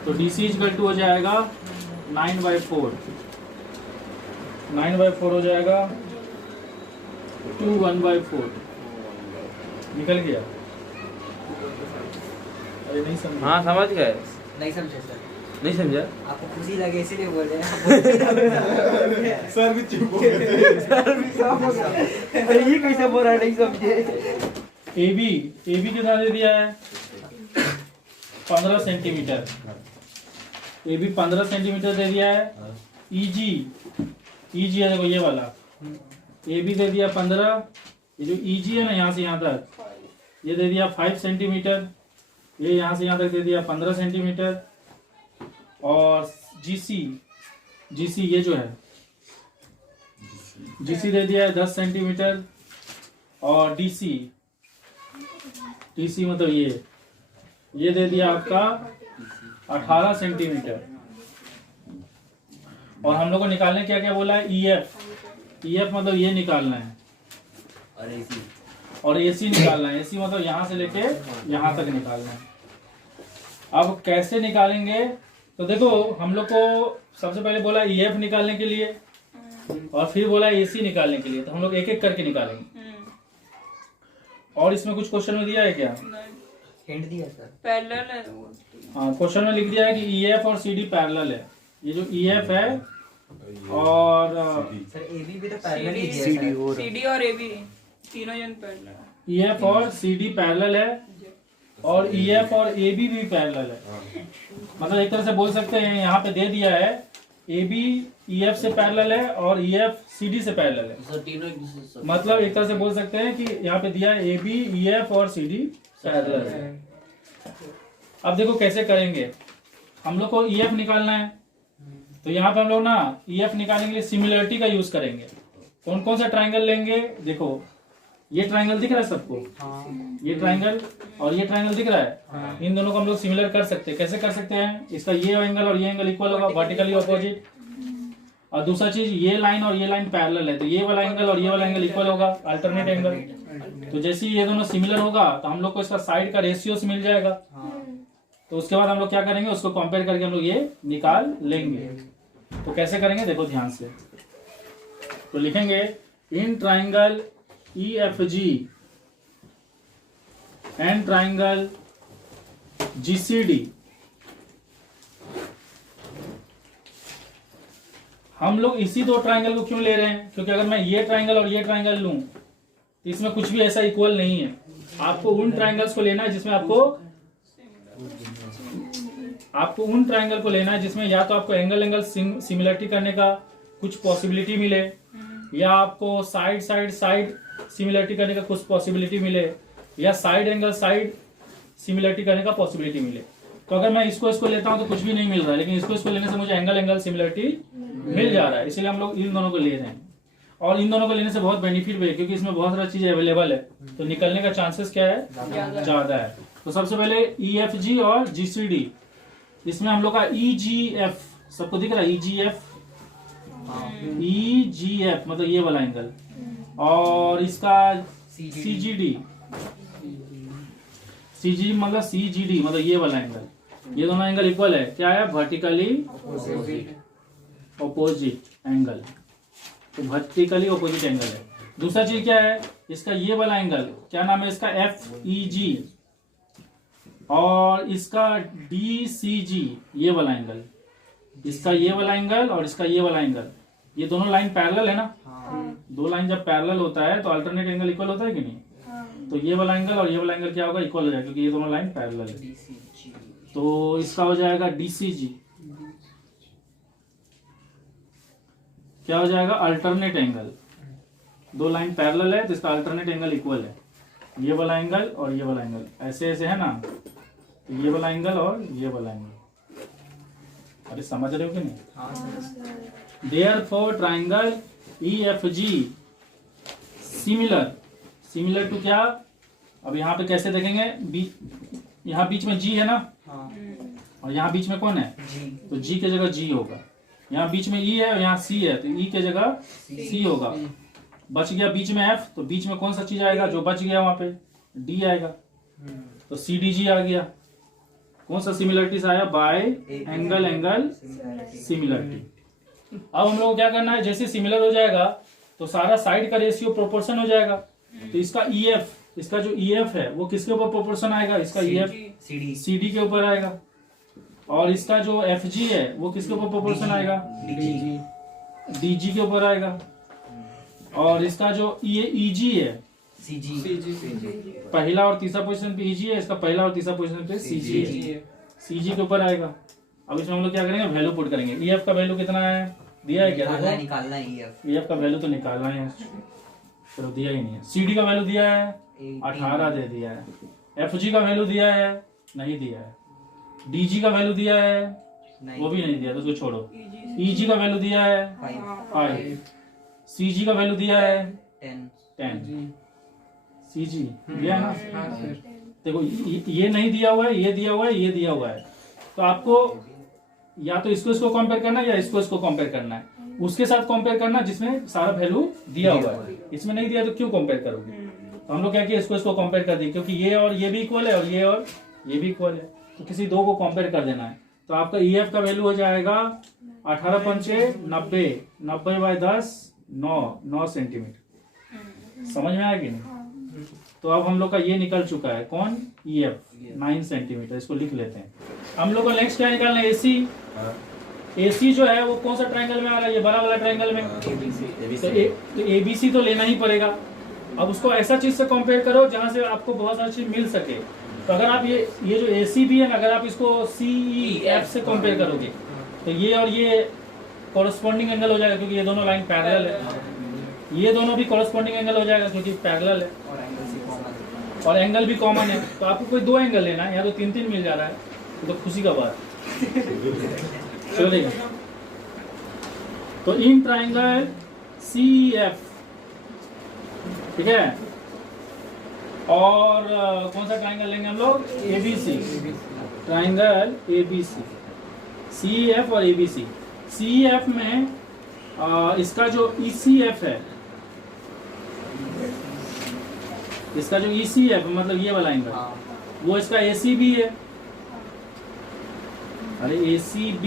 तो DC इक्वल टू हो जाएगा 9/4। 9/4 हो जाएगा 2 1/4। निकल गया? अरे नहीं समझ। हाँ समझ गए। नहीं समझे सर, नहीं समझा? आपको खुशी लगे इसीलिए बोल रहे हैं। सर भी चुप हो गए। ये कैसे बोल रहा? नहीं समझे। AB कितना दे दिया है? 15 सेंटीमीटर। AB 15 सेंटीमीटर दे दिया है। EG है, देखो ये वाला AB दे दिया 15। ये जो EG है ना, यहाँ से यहाँ तक ये दे दिया 5 सेंटीमीटर। ये यहाँ से यहाँ तक दे दिया 15 सेंटीमीटर। और GC ये जो है GC दे दिया है 10 सेंटीमीटर। और DC मतलब ये दे दिया आपका 18 सेंटीमीटर। और हम लोग को निकालने क्या क्या बोला है? EF मतलब ये निकालना है, और AC निकालना है। AC मतलब यहाँ से लेके यहाँ तक निकालना है। अब कैसे निकालेंगे? तो देखो हम लोग को सबसे पहले बोला EF निकालने के लिए, और फिर बोला AC निकालने के लिए। तो हम लोग एक एक करके निकालेंगे। और इसमें कुछ क्वेश्चन में दिया है क्या? हिंट दिया सर, पैरेलल है वो। हाँ, क्वेश्चन में लिख दिया है कि EF और CD पैरेलल है। ये जो EF है और सर एबी भी तो पैरेलल ही दिया सीडी है और CD और AB तीनों जन पैरेलल है। EF और CD पैरेलल है, और EF और AB भी पैरेलल है। मतलब एक तरह से बोल सकते हैं, यहाँ पे दे दिया है AB EF से पैरेलल है और EF CD से पैरेलल है। सर तीनों एक दूसरे से मतलब एक तरह से बोल सकते हैं कि यहाँ पे दिया है AB EF और CD पैरेलल है। अब देखो कैसे करेंगे। हम लोग को EF निकालना है, तो यहाँ पे हम लोग ना EF निकालने के लिए सिमिलरिटी का यूज करेंगे। कौन कौन सा ट्राइंगल लेंगे? देखो ये ट्राइंगल दिख रहा है सबको? ये ट्राइंगल और ये ट्राइंगल दिख रहा है? इन दोनों को हम लोग सिमिलर कर सकते हैं। कैसे कर सकते हैं? इसका ये एंगल और ये एंगल इक्वल होगा, वर्टिकली ऑपोजिट। और दूसरा चीज, ये लाइन और ये लाइन पैरेलल है, तो ये वाला एंगल और ये वाला एंगल इक्वल होगा, अल्टरनेट एंगल। तो जैसे ही ये दोनों सिमिलर होगा तो हम लोग को इसका साइड का रेशियो मिल जाएगा। तो उसके बाद हम लोग क्या करेंगे? उसको कंपेयर करके हम लोग ये निकाल लेंगे। तो कैसे करेंगे? देखो ध्यान से। तो लिखेंगे in triangle EFG and triangle GCD हम लोग इसी दो ट्राइंगल को क्यों ले रहे हैं? क्योंकि अगर मैं ये ट्राइंगल और ये ट्राइंगल लूं तो इसमें कुछ भी ऐसा इक्वल नहीं है। आपको उन ट्राइंगल्स को लेना है जिसमें आपको उन ट्राइंगल को लेना है जिसमें या तो आपको एंगल एंगल सिमिलरिटी करने का कुछ पॉसिबिलिटी मिले, या आपको साइड सिमिलरिटी करने का कुछ पॉसिबिलिटी मिले, या साइड एंगल साइड सिमिलरिटी करने का पॉसिबिलिटी मिले। तो अगर मैं इसको लेता हूं तो कुछ भी नहीं मिल रहा है, लेकिन इसको लेने से मुझे एंगल एंगल सिमिलरिटी मिल जा रहा है। इसलिए हम लोग इन दोनों को ले रहे हैं। और इन दोनों को लेने से बहुत बेनिफिट भी है क्योंकि इसमें बहुत सारी चीजें अवेलेबल है, तो निकलने का चांसेस क्या है, ज्यादा है। तो सबसे पहले EFG और GCD, इसमें हम लोग का EGF, सबको दिख रहा है EGF, EGF मतलब ये वाला एंगल, और इसका CGD, CG मतलब CGD मतलब ये वाला एंगल, ये दोनों एंगल इक्वल है। क्या है, वर्टिकली ऑपोजिट एंगल, तो वर्टिकली ऑपोजिट एंगल है। दूसरा चीज क्या है, इसका ये वाला एंगल क्या नाम है इसका, FEG, और इसका DCG, ये वाला एंगल, इसका ये वाला एंगल और इसका ये वाला एंगल, ये दोनों लाइन पैरेलल है ना। दो लाइन जब पैरेलल होता है तो अल्टरनेट एंगल इक्वल होता है कि नहीं, तो ये वाला एंगल और ये वाला एंगल क्या होगा, इक्वल हो जाएगा क्योंकि ये दोनों लाइन पैरेलल है। तो इसका हो जाएगा DCG, क्या हो जाएगा, अल्टरनेट एंगल। दो लाइन पैरेलल है तो इसका अल्टरनेट एंगल इक्वल है, ये वाला एंगल और ये वाला एंगल ऐसे ऐसे है ना, तो ये वाला एंगल और ये वाला एंगल। अरे समझ रहे हो कि नहीं। Therefore triangle EFG similar to क्या, अब यहाँ पे कैसे देखेंगे, यहाँ बीच में G है ना, और यहाँ बीच में कौन है, तो G की जगह G होगा। यहाँ बीच में E है और यहाँ C है, तो E की जगह C होगा। बच गया बीच में F, तो बीच में कौन सा चीज आएगा जो बच गया, वहां पे D आएगा, तो CDG आ गया। कौन सा सिमिलरिटीज आया, बाय एंगल सिमिलरिटी। अब हम लोग को क्या करना है, जैसे सिमिलर हो जाएगा तो सारा साइड का रेशियो प्रोपोर्शन हो जाएगा। तो इसका EF, इसका जो EF है वो किसके ऊपर प्रोपोर्शन आएगा, इसका EF CD के ऊपर आएगा, और इसका जो FG है वो किसके ऊपर प्रोपोर्शन आएगा, DG के ऊपर आएगा, और इसका जो EG है CG, पहला और तीसरा पोजीशन पे EG है, इसका पहला और तीसरा पोजीशन पे CG है, CG के ऊपर आएगा। अब इसमें हम लोग क्या करेंगे, वैल्यू पुट करेंगे। EF का वैल्यू कितना है, दिया है क्या, निकालना है EF का वैल्यू तो निकालना है, चलो दिया ही नहीं है। CD का वैल्यू दिया है 18 दे दिया है, FG का वैल्यू दिया है नहीं दिया है, DG का वैल्यू दिया है वो भी नहीं दिया, तो उसको छोड़ो। EG का वैल्यू दिया है 5, CG का वैल्यू दिया है 10, CG दिया है ना। देखो ये नहीं दिया हुआ है, ये दिया हुआ है, ये दिया हुआ है, तो आपको या तो इसको कंपेयर करना है या इसको कंपेयर करना है, उसके साथ कंपेयर करना जिसमें सारा वैल्यू दिया हुआ है। इसमें नहीं दिया तो क्यों कंपेयर करोगे, तो हम लोग क्या किया, इसको कंपेयर कर दिए क्योंकि ये और ये भी इक्वल है और ये भी इक्वल है, तो किसी दो को कंपेयर कर देना है। तो आपका EF का वैल्यू हो जाएगा 18 पंचे 90, 90 बाय 10 9 सेंटीमीटर। समझ में आया कि नहीं। तो अब हम लोग का ये निकल चुका है, कौन, EF 9 सेंटीमीटर। इसको लिख लेते हैं। हम लोग को नेक्स्ट क्या निकालना है, AC जो है वो कौन सा ट्रायंगल में आ रहा है, ये बड़ा वाला ट्रायंगल में, तो ABC तो लेना ही पड़ेगा। अब उसको ऐसा चीज से कंपेयर करो जहां से आपको बहुत सारी चीज मिल सके। तो अगर आप ये जो AC भी है ना, अगर आप इसको CEF से कंपेयर करोगे तो ये और ये कॉरेस्पॉन्डिंग एंगल हो जाएगा क्योंकि ये दोनों लाइन पैरेलल है, ये दोनों भी कॉरेस्पॉन्डिंग एंगल हो जाएगा क्योंकि पैरेलल है, और एंगल भी कॉमन है। तो आपको कोई दो एंगल लेना है, यहाँ तो 3 मिल जा रहा है, तो खुशी का बात। चलेगा। तो इन ट्रायंगल CEF, ठीक है, और कौन सा ट्रायंगल लेंगे हम लोग, ABC, ट्रायंगल ABC, CEF और ABC। CEF में इसका जो ECF है, इसका जो ECF मतलब ये वाला एंगल, वो इसका ACB है। अरे ACB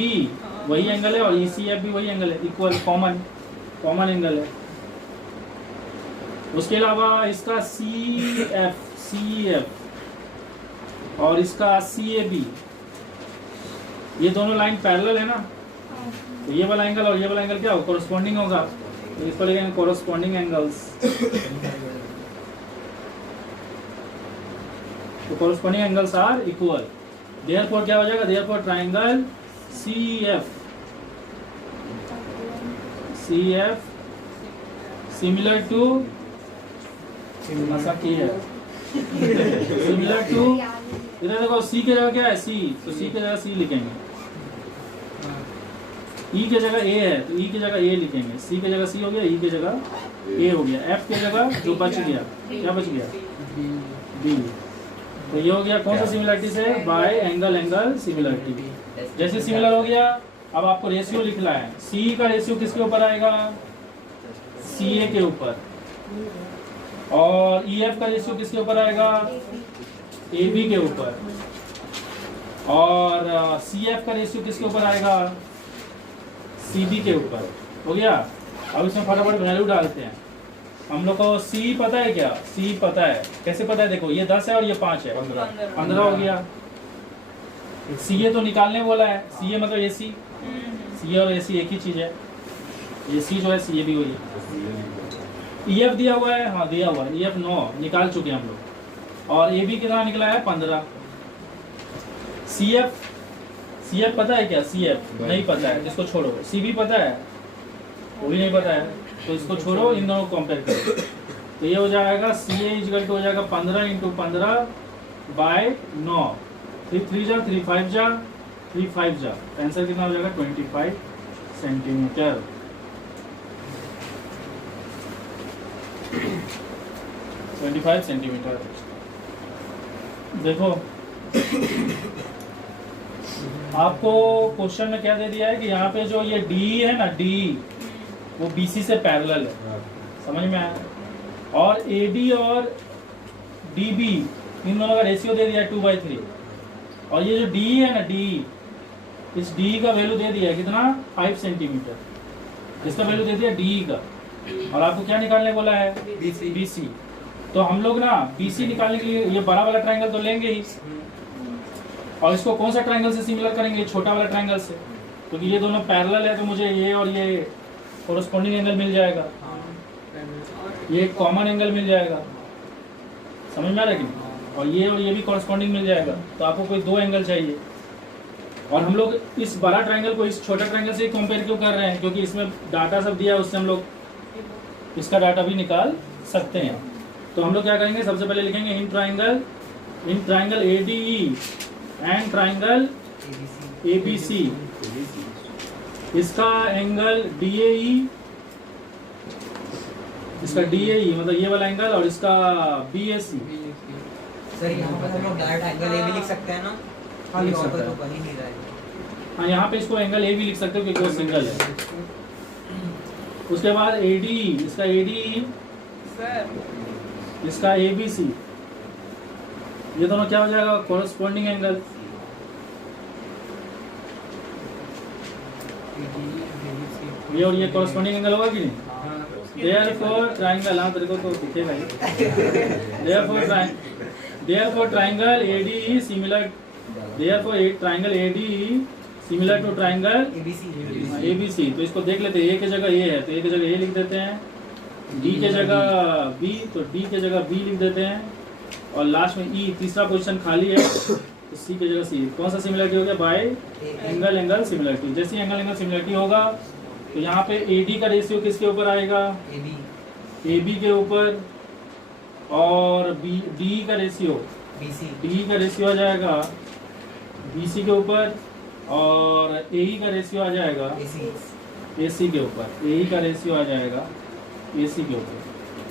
वही एंगल है और ECF भी वही एंगल है, इक्वल कॉमन एंगल है। उसके अलावा इसका CEF और इसका CAB, ये दोनों लाइन पैरेलल है ना, तो ये वाला एंगल और ये वाला एंगल क्या होगा, कोरस्पॉन्डिंग होगा, तो इसको लिखेंगे कोरस्पॉन्डिंग एंगल्स। तो corresponding angles are equal, therefore क्या हो जाएगा, therefore triangle CEF similar to similar to, इधर देखो C की जगह क्या है, C, तो C की जगह C लिखेंगे। ई की जगह ए है तो ई की जगह ए लिखेंगे, सी की जगह सी हो गया, ई की जगह ए हो गया, एफ की जगह जो बच गया क्या बच गया बी। तो ये हो गया कौन सा सिमिलरिटी से, बाय एंगल एंगल सिमिलरिटी। जैसे सिमिलर हो गया अब आपको रेशियो लिखना है, सी का रेशियो किसके ऊपर आएगा, सी ए के ऊपर, और ई एफ का रेशियो किसके ऊपर आएगा, ए बी के ऊपर, और सी एफ का रेशियो किसके ऊपर आएगा, सी बी के ऊपर। हो गया। अब इसमें फटाफट वैल्यू डालते हैं। हम लोग को सी पता है क्या, सी पता है, कैसे पता है, देखो ये 10 है और ये 5 है, 15 हो गया। सी ए तो निकालने बोला है, सी ए मतलब ए सी, सी और ए सी एक ही चीज है, ए सी जो है सी ए भी वही है। ई एफ दिया हुआ है, हाँ दिया हुआ है, ई एफ 9 निकाल चुके हैं हम लोग, और ए बी कितना निकला है 15। सी एफ पता है क्या, सी एफ नहीं पता है, इसको छोड़ो। सी बी पता है, वो भी नहीं पता है, तो इसको छोड़ो, इन दोनों को कंपेयर करो। तो ये हो जाएगा सी ए इक्वल टू हो जाएगा 15 × 15 बाय 9, 3 3 जा 3 5 जा 3 5 जा, आंसर कितना हो जाएगा 25 सेंटीमीटर। 25 सेंटीमीटर। देखो आपको क्वेश्चन में क्या दे दिया है कि यहाँ पे जो ये डी है ना, डी वो बीसी से पैरेलल है, समझ में आया, और एडी और डीबी इन दोनों का रेशियो दे दिया है 2/3, और ये जो डी है ना, डी, इस डी का वैल्यू दे दिया है कितना 5 सेंटीमीटर, इसका वैल्यू दे दिया डी का, और आपको क्या निकालने बोला है, बीसी। तो हम लोग ना बीसी निकालने के लिए ये बड़ा वाला ट्रायंगल तो लेंगे ही, और इसको कौन सा ट्रायंगल से सिमिलर करेंगे, छोटा वाला ट्रायंगल से, क्योंकि ये दोनों पैरेलल है तो मुझे ये और ये कोरस्पॉन्डिंग एंगल मिल जाएगा, ये कॉमन एंगल मिल जाएगा, समझ में आ रहा है कि नहीं, और ये भी कोरस्पॉन्डिंग मिल जाएगा। तो आपको कोई 2 एंगल चाहिए, और हम लोग इस बड़ा ट्रायंगल को इस छोटा ट्रायंगल से कंपेयर क्यों कर रहे हैं, क्योंकि इसमें डाटा सब दिया है, उससे हम लोग इसका डाटा भी निकाल सकते हैं। तो हम लोग क्या करेंगे, सबसे पहले लिखेंगे in triangle ADE and triangle ABC, इसका एंगल DAE, इसका DAE मतलब ये वाला एंगल, और इसका BAC। सर यहाँ पर हम लोग डायरेक्ट एंगल ए भी लिख सकते हैं ना, हाँ लिख सकते तो हैं, बन ही नहीं रहा है। हाँ यहाँ पे इसको एंगल ए भी लिख सकते हो क्योंकि वो सिंगल है। उसके बाद ADE, इसका ADE, सर इसका ABC, ये दोनों क्या हो जाएगा, कोरस्पॉन्डिंग एंगल। ये और ये कोरस्पॉन्डिंग एंगल होगा कि नहीं, देयरफॉर ट्रायंगल, हाँ तेरे को तो दिखेगा ही, therefore triangle ADE similar, therefore triangle ADE similar to triangle ABC। तो इसको देख लेते हैं, ए की जगह ए है तो ए की जगह ए लिख देते हैं, डी के जगह बी तो डी के जगह बी लिख देते हैं, और लास्ट में ई, तीसरा पोजीशन खाली है तो सी की जगह सी। कौन सा सिमिलरिटी हो गया, बाय एंगल एंगल सिमिलरिटी। जैसे एंगल एंगल सिमिलरिटी होगा तो यहाँ पे AD का रेशियो किसके ऊपर आएगा, AB के ऊपर, और डी का रेशियो डी का रेशियो आ जाएगा BC के ऊपर, और AE का रेशियो आ जाएगा AC के ऊपर, AE का रेशियो आ जाएगा AC के ऊपर।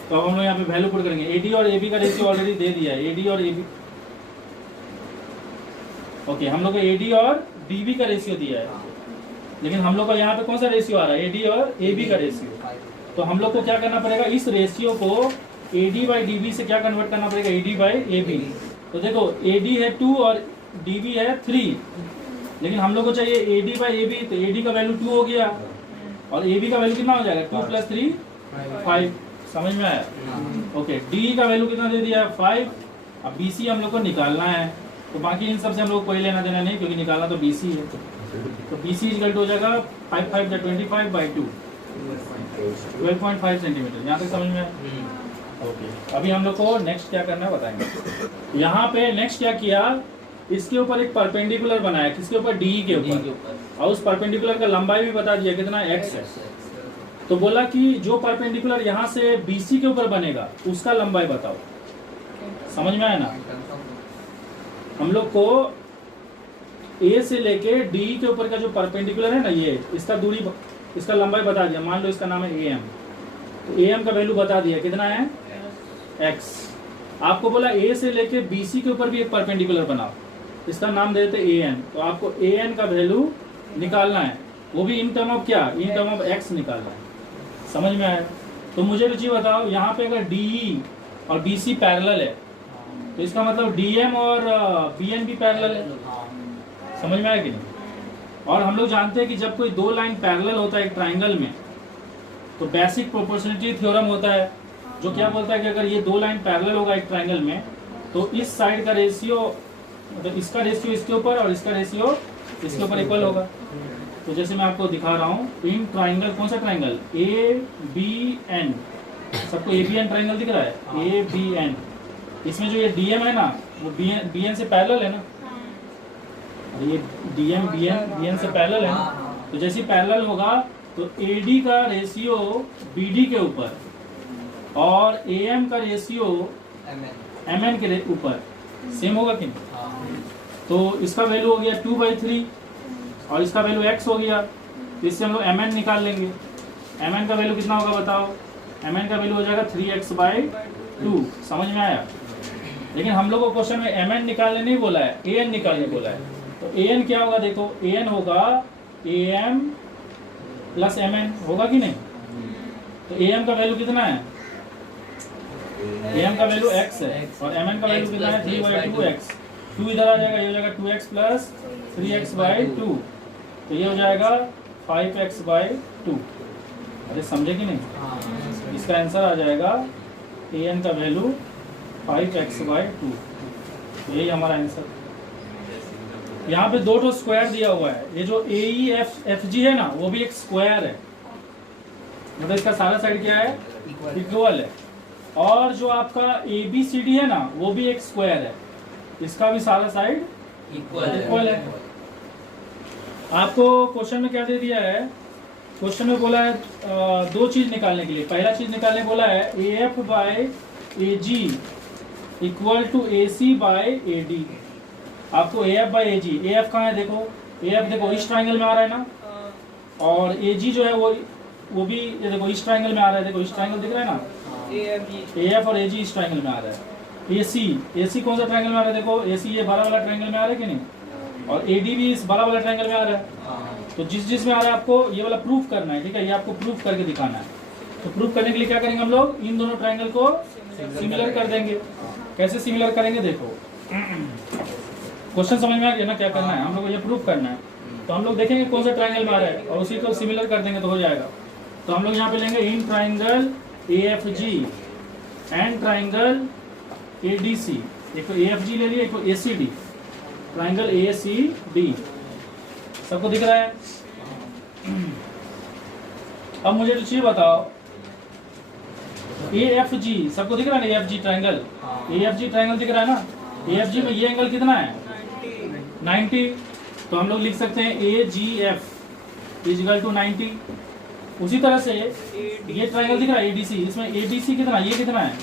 तो अब हम लोग यहाँ पे वैल्यू पुट करेंगे, AD और AB का रेशियो ऑलरेडी दे दिया है, AD और AB, ओके, हम लोग को AD और DB का रेशियो दिया है, लेकिन हम लोग का यहाँ पे कौन सा रेशियो आ रहा है, AD और AB का रेशियो। तो हम लोग को क्या करना पड़ेगा, इस रेशियो को AD/DB से क्या कन्वर्ट करना पड़ेगा, AD/AB। तो देखो AD है 2 और DB है 3, लेकिन हम लोग को चाहिए AD/AB, तो AD का वैल्यू 2 हो गया, और AB का वैल्यू कितना हो जाएगा, 2 + 3 5। समझ में आया, ओके। D का वैल्यू कितना दे दिया है 5। अब BC हम लोग को निकालना है, तो बाकी इन सब से हम लोग को कोई लेना देना नहीं, क्योंकि निकालना तो BC है। तो BC इक्वल टू हो जाएगा 5 5 = 25/2, 12.5 सेंटीमीटर। यहाँ तक समझ में, ओके। अभी हम लोग को नेक्स्ट क्या करना है बताएंगे। यहाँ पे नेक्स्ट क्या किया, इसके ऊपर एक परपेंडिकुलर बनाया, किसके ऊपर, DE के ऊपर, और उस परपेंडिकुलर का लंबाई भी बता दिया कितना, x है। तो बोला कि जो परपेंडिकुलर यहाँ से BC के ऊपर बनेगा उसका लंबाई बताओ। समझ में आया ना, हम लोग को ए से लेके डी के ऊपर का जो परपेंडिकुलर है ना, ये इसका दूरी, इसका लंबाई बता दिया। मान लो इसका नाम है ए एम, तो ए एम का वैल्यू बता दिया कितना है एक्स। आपको बोला ए से लेके बी सी के ऊपर भी एक परपेंडिकुलर बनाओ, इसका नाम दे देते ए एन। तो आपको ए एन का वैल्यू निकालना है, वो भी इन टर्म ऑफ क्या, इन टर्म ऑफ एक्स निकालना है। समझ में आया? तो मुझे रुचि बताओ, यहाँ पे अगर डी और बी सी पैरेलल है तो इसका मतलब डी एम और बी एन भी पैरेलल है। समझ में आया कि नहीं? और हम लोग जानते हैं कि जब कोई दो लाइन पैरेलल होता है एक ट्राइंगल में, तो बेसिक प्रोपोर्शनलिटी थ्योरम होता है जो क्या बोलता है कि अगर ये दो लाइन पैरेलल होगा एक ट्राइंगल में, तो इस साइड का रेशियो, मतलब इसका रेशियो इसके ऊपर और इसका रेशियो इसके ऊपर इक्वल होगा। तो जैसे मैं आपको दिखा रहा हूँ, इन ट्राइंगल, कौन सा ट्राइंगल, ए बी एन, सबको ए बी एन ट्राइंगल दिख रहा है, ए बी एन। इसमें जो ये डी एम है ना, वो बी एन से पैरेलल है ना, ये डी एम बी एन से पैरेलल है ना। तो जैसे पैरेलल होगा तो ए डी का रेशियो बी डी के ऊपर और ए एम का रेशियो एम एन के ऊपर सेम होगा कि नहीं? तो इसका वैल्यू हो गया 2/3 और इसका वैल्यू x हो गया। तो इससे हम लोग mn निकाल लेंगे। mn का वैल्यू कितना होगा बताओ? mn का वैल्यू हो जाएगा 3x/2। समझ में आया? लेकिन हम लोग को क्वेश्चन में mn निकालने नहीं बोला है, an निकालने बोला है। तो an क्या होगा देखो, an होगा am प्लस mn, होगा कि नहीं? तो am का वैल्यू कितना है? am का वैल्यू x है और mn का वैल्यू कितना है? 3/2x। 2 इधर आ जाएगा, ये हो जाएगा 2x प्लस 3x/2, तो ये हो जाएगा 5x/2। अरे समझे कि नहीं? इसका आंसर आ जाएगा an का वैल्यू 5x/2। यही हमारा आंसर। यहाँ पे दो स्क्वायर दिया हुआ है, ये जो AEFG है ना, वो भी एक स्क्वायर है, मतलब इसका सारा साइड क्या है, इक्वल है। और जो आपका ABCD है ना, वो भी एक स्क्वायर है, इसका भी सारा साइड इक्वल है। आपको क्वेश्चन में क्या दे दिया है? क्वेश्चन में बोला है दो चीज निकालने के लिए। पहला चीज निकालने बोला है AF/AG इक्वल टू AC/AD। आपको AF/AG, AF कहाँ है देखो, AF देखो इस ट्राइंगल में आ रहा है ना, और AG जो है वो भी ये देखो इस ट्राइंगल में आ रहा है। देखो इस ट्राइंगल दिख रहा है ना, AF और AG इस ट्राइंगल में आ रहा है। AC कौन सा ट्राइंगल में आ रहा है देखो, AC ये बड़ा वाला ट्राइंगल में आ रहा है कि नहीं, और AD भी इस बड़ा वाला ट्राइंगल में आ रहा है। तो जिस में आ रहा है आपको ये वाला प्रूफ करना है, ठीक है? ये आपको प्रूफ करके दिखाना है। तो प्रूफ करने के लिए क्या करेंगे हम लोग, इन दोनों ट्राइंगल को सिमिलर कर देंगे। कैसे सिमिलर करेंगे देखो, क्वेश्चन समझ में आ गया ना क्या करना है? हम लोग को ये प्रूफ करना है। तो हम लोग देखेंगे कौन सा ट्राइंगल में आ रहा है और उसी को सिमिलर कर देंगे तो हो जाएगा। तो हम लोग यहाँ पे लेंगे in triangle AFG and triangle ADC। एक तो AFG ले लिया, एक तो ACD, ट्राइंगल ACD। सबको दिख रहा है? अब मुझे तो चीज बताओ, AFG सबको दिख रहा है ना? AFG ट्राइंगल, AFG ट्राइंगल दिख रहा है ना? AFG में ये एंगल कितना है? 90। तो हम लोग लिख सकते हैं AGF इक्वल टू 90। उसी तरह से ये ट्राइंगल दिख रहा है ADC, इसमें ADC कितना, ये कितना है?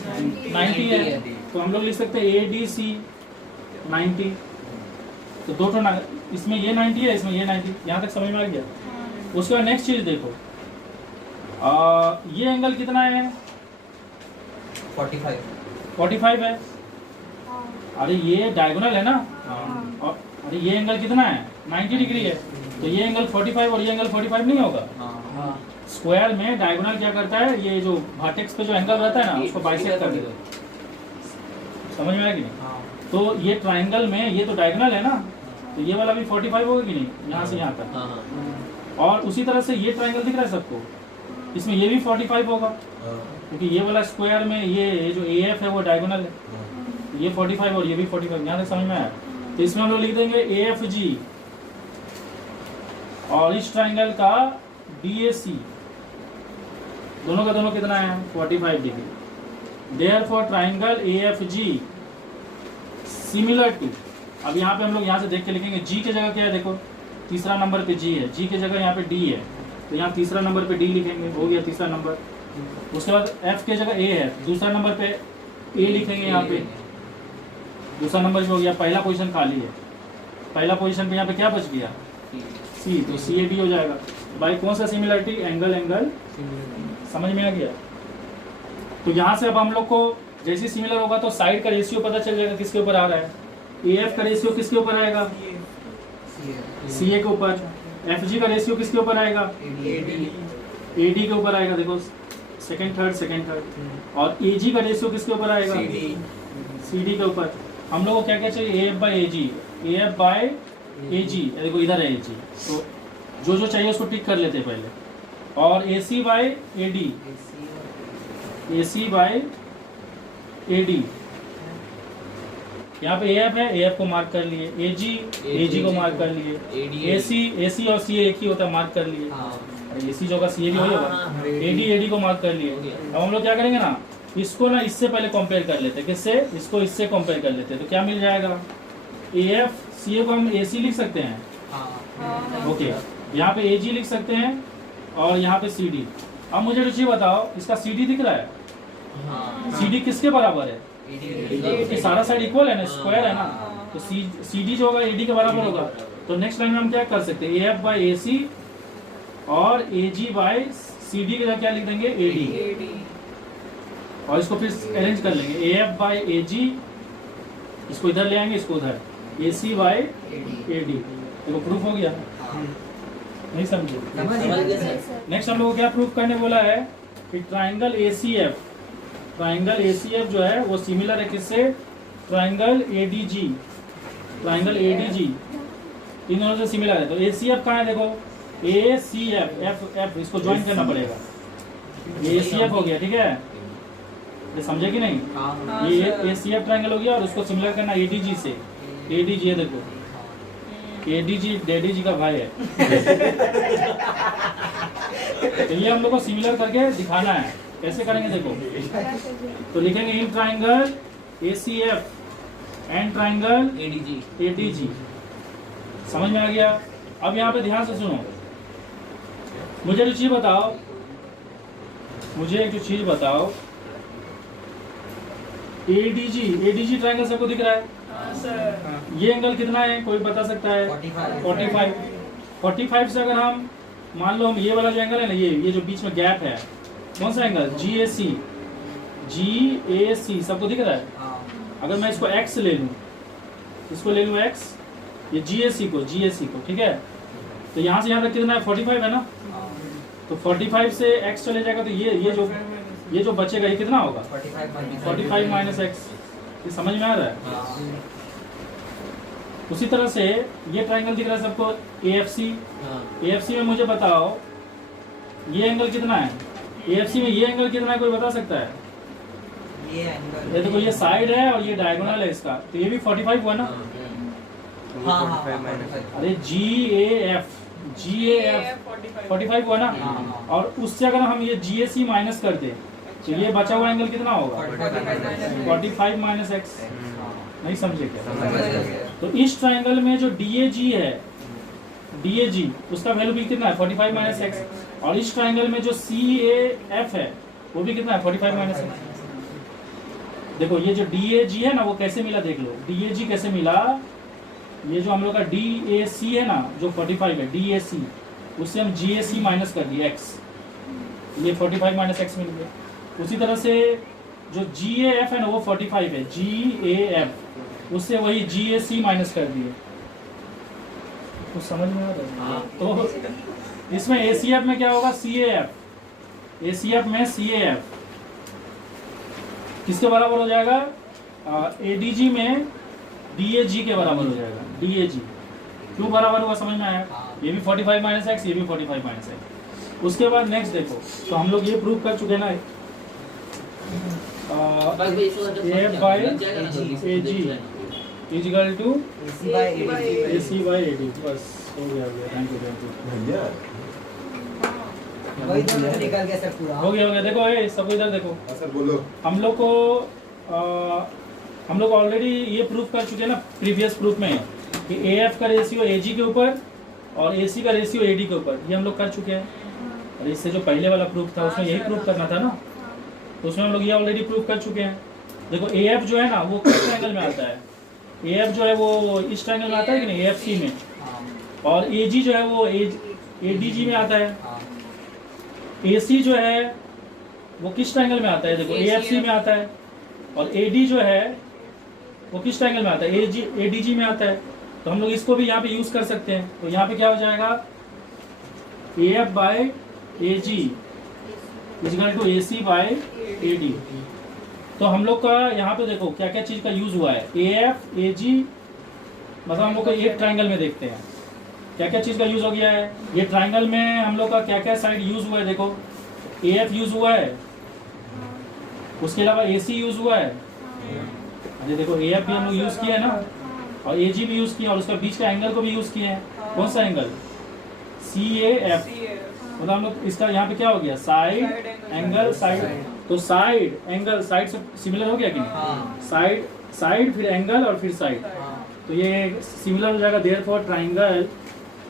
90 है। तो हम लोग लिख सकते हैं ADC 90। तो दो तो इसमें ये 90 है, इसमें ये 90। यहाँ तक समझ में आ गया? उसके बाद नेक्स्ट चीज देखो, ये एंगल कितना है? 45 है। अरे ये डायगोनल है ना, और अरे ये एंगल कितना है? 90 डिग्री है। तो ये एंगल 45 और ये एंगल 45 नहीं होगा? स्क्वायर में डायगोनल क्या करता है, ये जो वर्टेक्स पे जो एंगल रहता है ना, उसको बाइसेक्ट कर देता है। समझ में आया कि नहीं? तो ये ट्राइंगल में ये तो डायगोनल है ना, तो ये वाला भी 45 होगा कि नहीं, यहाँ से यहाँ तक। और उसी तरह से ये ट्राइंगल दिख रहा है सबको, इसमें ये भी 45 होगा, क्योंकि ये वाला स्क्वायर में ये जो AF है वो डायगोनल है। ये 45 और ये भी 45, यहाँ तक समझ में आया? तो इसमें हम लोग लिख देंगे AFG और इस ट्राइंगल का DAC, दोनों का दोनों कितना है? 45 degree. Therefore triangle AFG similar to, अब यहाँ पे हम लोग यहाँ से देख के लिखेंगे G की जगह क्या है देखो, तीसरा नंबर पे G है, G की जगह यहाँ पे D है, तो यहाँ तीसरा नंबर पे D लिखेंगे, हो गया तीसरा नंबर। उसके बाद F की जगह A है, दूसरा नंबर पे A लिखेंगे, यहाँ पे दूसरा नंबर जो हो गया, पहला पोजीशन खाली है। पहला पोजीशन पे यहाँ पे क्या बच गया, सी, तो सी ए डी हो जाएगा। भाई कौन सा सिमिलरिटी, एंगल एंगल, समझ में आ गया। तो यहाँ से अब हम लोग को जैसे सिमिलर होगा तो साइड का रेशियो पता चल जाएगा किसके ऊपर आ रहा है। ए एफ का रेशियो किसके ऊपर आएगा, सी ए के ऊपर। एफ जी का रेशियो किसके ऊपर आएगा, ए डी के ऊपर आएगा। देखो सेकंड थर्ड। और ए जी का रेशियो किसके ऊपर आएगा, सी डी के ऊपर। हम लोग को क्या क्या चाहिए, A F by A G, A F by A G, देखो इधर है ए जी, तो जो चाहिए उसको टिक कर लेते हैं पहले। और A C by A D, A C by A D, यहाँ पे ए एफ है, ए एफ को मार्क कर लिए, ए जी को मार्क कर लिए, ए सी और सी एक ही होता है, मार्क कर लिए। ए सी जो होगा सी ए भी हो जाएगा, ए डी को मार्क कर लिए। अब हम लोग क्या करेंगे ना, इसको ना इससे पहले कंपेयर कर लेते हैं, किससे, इसको इससे कंपेयर कर लेते हैं, तो क्या मिल जाएगा, ए एफ सी ए को हम ए सी लिख सकते हैं, ओके, यहाँ पे ए जी लिख सकते हैं और यहाँ पे सी डी। अब मुझे रुचि बताओ, इसका सी डी दिख रहा है, सी डी किसके बराबर है, ये सारा साइड इक्वल है ना, स्क्वायर है ना, तो सी डी जो होगा ए डी के बराबर होगा। तो नेक्स्ट लाइन में हम क्या कर सकते हैं, ए एफ बाई ए सी और ए जी बाई सी डी के जगह क्या लिख देंगे, ए डी, और इसको फिर अरेंज कर लेंगे, ए एफ बाई ए जी, इसको इधर ले आएंगे, इसको उधर, ए सी बाई ए डी। देखो प्रूफ हो गया, नहीं समझे। नेक्स्ट हम लोग को क्या प्रूफ करने बोला है कि triangle A C F, triangle A C F जो है वो सिमिलर है किससे, triangle A D G, triangle A D G, इन दोनों से सिमिलर है। तो ए सी एफ कहाँ है, देखो ए सी एफ, एफ एफ इसको ज्वाइन करना पड़ेगा, ए सी एफ हो गया, ठीक है, ये समझे कि नहीं, ये ए सी एफ ट्राइंगल हो गया और उसको सिमिलर करना ए डी जी से, ए डी जी है, देखो ए डी जी डैडी जी का भाई है तो ये हम लोग को सिमिलर करके दिखाना है, कैसे करेंगे देखो, तो लिखेंगे in triangle A C F and triangle A D जी, समझ में आ गया। अब यहाँ पे ध्यान से सुनो, मुझे जो चीज बताओ, मुझे एक जो चीज बताओ, ए डी जी ट्राइंगल सबको दिख रहा है, ये एंगल कितना है, कोई बता सकता है, 45 से अगर हम मान लो हम ये वाला जो एंगल है ना, ये जो बीच में गैप है, कौन सा एंगल, जी ए सी सबको दिख रहा है। अगर मैं इसको x ले लूँ, इसको ले लूँ x, ये जी ए सी को, ठीक है, तो यहाँ से यहाँ तक कितना है, 45 है ना, तो 45 से x चले जाएगा, तो ये जो बचेगा ये कितना होगा, 45 माइनस एक्स, ये समझ में आ रहा है। उसी तरह से ये ट्राइंगल दिख रहा है सबको, AFC में मुझे बताओ ये एंगल कितना है, AFC में ये एंगल कितना है, कोई बता सकता है, ये देखो ये साइड है और ये डायगोनल है इसका, तो ये भी 45 हुआ ना, अरे GAF 45 हुआ ना, और उससे अगर हम ये GAC माइनस कर दे तो ये बचा हुआ एंगल कितना होगा, 45 माइनस एक्स, नहीं समझे क्या। तो इस ट्राइंगल में जो DAG है, DAG उसका वैल्यू भी कितना है, 45 माइनस एक्स, और इस ट्राइंगल में जो CAF है वो भी कितना है, 45 माइनस एक्स। देखो ये जो DAG है ना वो कैसे मिला, देख लो DAG कैसे मिला, ये जो हम लोग का DAC है ना जो 45 है, DAC उससे हम GAC माइनस कर दिए x, ये 45 माइनस एक्स मिल गया। उसी तरह से जो GAF है ना वो 45 है, GAF उससे वही GAC माइनस कर दिए, कुछ समझ में आ रहा है। तो इसमें ACF में क्या होगा, CAF, ACF में CAF किसके बराबर हो जाएगा, ADG में DAG के बराबर हो जाएगा, DAG क्यों बराबर हुआ समझ में आया, ये भी 45 माइनस एक्स, ये भी 45 माइनस एक्स। उसके बाद नेक्स्ट देखो, तो हम लोग ये प्रूव कर चुके ना, AF by AG is equal to AC by AD, बस हो गया, थैंक यू। हो गया, देखो ये सब इधर देखो, सर बोलो, हम लोग ऑलरेडी ये प्रूफ कर चुके हैं ना प्रीवियस प्रूफ में कि AF का रेशियो AG के ऊपर और AC का रेशियो AD के ऊपर, ये हम लोग कर चुके हैं। और इससे जो पहले वाला प्रूफ था उसमें यही प्रूफ करना था ना, तो उसमें हम लोग ये ऑलरेडी प्रूफ कर चुके हैं। देखो AF जो है ना वो किस ट्रायंगल में आता है, AF जो है वो इस ट्रायंगल में आता है कि नहीं, AFC में, और AG जो है वो ADG में आता है। AC जो है वो किस ट्रायंगल में आता है, देखो AFC में आता है, और AD जो है वो किस ट्रायंगल में आता है, ADG में आता है। तो हम लोग इसको भी यहाँ पे यूज कर सकते हैं। तो यहाँ पे क्या हो जाएगा, AF bye AG equal to AC bye AD। तो हम लोग का यहाँ पे देखो क्या क्या चीज का यूज हुआ है, AF AG, मतलब हम लोग को एक ट्रायंगल में देखते हैं क्या क्या चीज का यूज हो गया है। ये ट्रायंगल में हम लोग का क्या क्या साइड यूज हुआ है, देखो AF यूज हुआ है, उसके अलावा AC यूज हुआ है, ये देखो AF भी हम लोग यूज किया है ना, और AG भी यूज किया, और उसका बीच का एंगल को भी यूज किए हैं। कौन सा एंगल, CAF, मतलब हम लोग इसका यहाँ पे क्या हो गया, साइड एंगल साइड। तो साइड एंगल साइड से सिमिलर हो गया कि नहीं, साइड साइड फिर एंगल और फिर साइड, तो ये सिमिलर हो जाएगा। Therefore triangle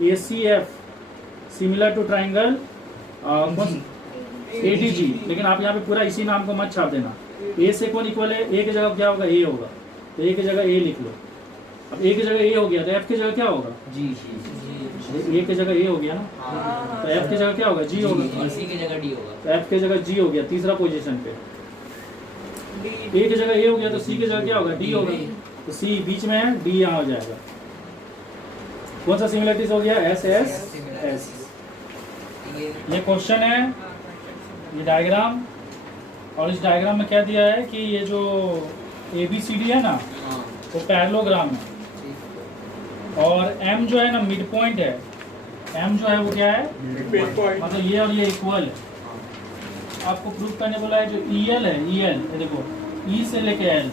ACF similar to triangle ADG। लेकिन आप यहाँ पे पूरा इसी नाम को मत छाप देना, A से कौन इक्वल है, A की जगह क्या होगा, A होगा, तो A की जगह A लिख लो। अब A की जगह A हो गया तो F की जगह क्या होगा, A की जगह A हो गया ना, तो F की जगह क्या होगा, G होगा, और C की जगह D होगा। तो F की जगह G हो गया तीसरा पोजीशन पे। A की जगह A हो गया तो C की जगह क्या होगा, D होगा, तो C बीच में है, D यहाँ हो जाएगा। कौन सा सिमिलरिटीज हो गया, S। ये क्वेश्चन है, ये डायग्राम, और इस डायग्राम में क्या दिया है कि ये जो ABCD है ना वो पैरेललोग्राम है, और M जो है ना मिड पॉइंट है, M जो है वो क्या है, मतलब ये और ये इक्वल है। आपको प्रूफ करने बोला है जो EL है, EL ये देखो E से लेके L,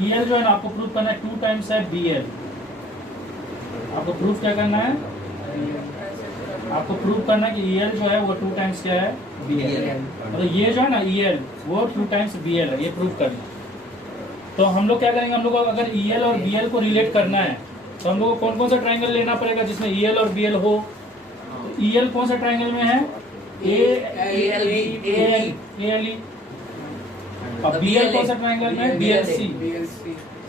EL जो है ना आपको प्रूफ करना है 2 टाइम्स है BL। आपको प्रूफ क्या करना है, आपको प्रूफ करना है कि EL जो है वो 2 टाइम्स क्या है, BL। मतलब ये जो है ना EL वो 2 टाइम्स BL है, ये प्रूफ करना। तो हम लोग क्या करेंगे, हम लोग को अगर EL और BL को रिलेट करना है तो हम लोग को कौन कौन सा ट्रायंगल लेना पड़ेगा जिसमें EL और BL हो। तो EL कौन सा ट्रायंगल में है, ALE, और BL कौन सा ट्रायंगल में, BLC।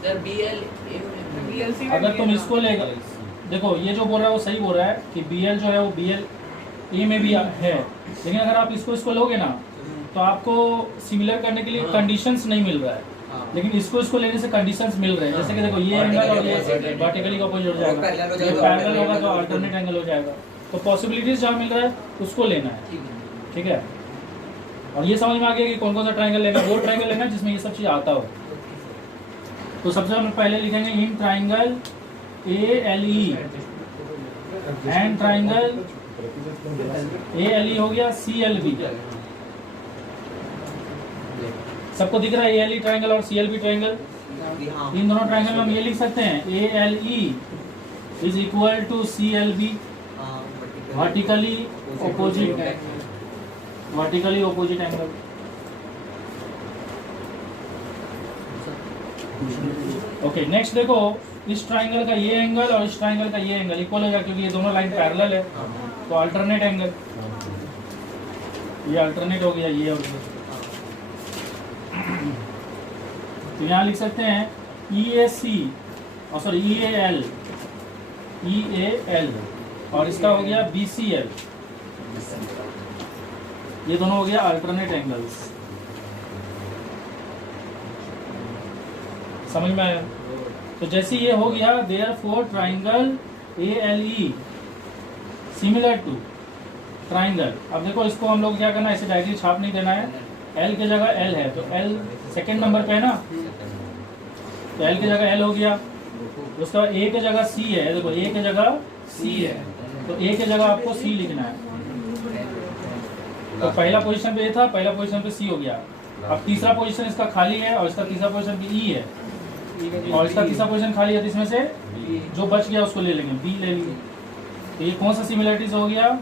सर BL अगर तुम इसको लेगा, देखो ये जो बोल रहा है वो सही बोल रहा है कि BL जो है वो BL A में भी है, लेकिन अगर आप इसको लोगे ना तो आपको सिमिलर करने के लिए कंडीशंस नहीं मिल रहा है, लेकिन इसको लेने से कंडीशंस मिल रहे हैं। जैसे कि देखो ये एंगल और ये वर्टिकली अपोजिट हो जाएगा, ये पैरेलल होगा तो अल्टरनेट एंगल हो जाएगा। तो पॉसिबिलिटीज जहाँ मिल रहा है उसको लेना है, ठीक है। और ये समझ में आ गया कि कौन कौन सा ट्रायंगल लेना है, वो ट्रायंगल लेना है जिसमें ये सब चीज़ आता हो। तो सबसे हम पहले लिखेंगे in triangle ALE and triangle ALE हो गया CLB। सबको दिख रहा है ALE ट्रायंगल और CLB ट्रायंगल। इन दोनों ट्रायंगल में हम ये लिख सकते हैं ALE is equal to CLB vertically opposite angle. Okay next देखो, इस ट्रायंगल का ये एंगल और इस ट्रायंगल का ये एंगल इक्वल हो जाएगा क्योंकि ये दोनों लाइन पैरेलल है, तो अल्टरनेट एंगल, ये अल्टरनेट हो गया ये और ये। तो यहाँ लिख सकते हैं EAC और सॉरी EAL और इसका हो गया BCL, ये दोनों हो गया अल्टरनेट एंगल्स। समझ में आया। तो जैसे ये हो गया therefore triangle ALE similar to triangle. अब देखो इसको हम लोग क्या करना है, ऐसे डायरेक्टली छाप नहीं देना है, L की जगह L है तो L सेकेंड नंबर पे है ना, तो L की जगह L हो गया। उसका A की जगह C है, देखो A की जगह C है तो A की जगह आपको C लिखना है। तो पहला पोजीशन पे A था, पहला पोजीशन पे C हो गया। अब तीसरा पोजीशन इसका खाली है और इसका तीसरा पोजीशन पे E है और इसका तीसरा पोजीशन खाली है, तो इसमें से जो बच गया उसको ले लेंगे, B ले लेंगे। तो ये कौन सा सिमिलरिटीज हो गया,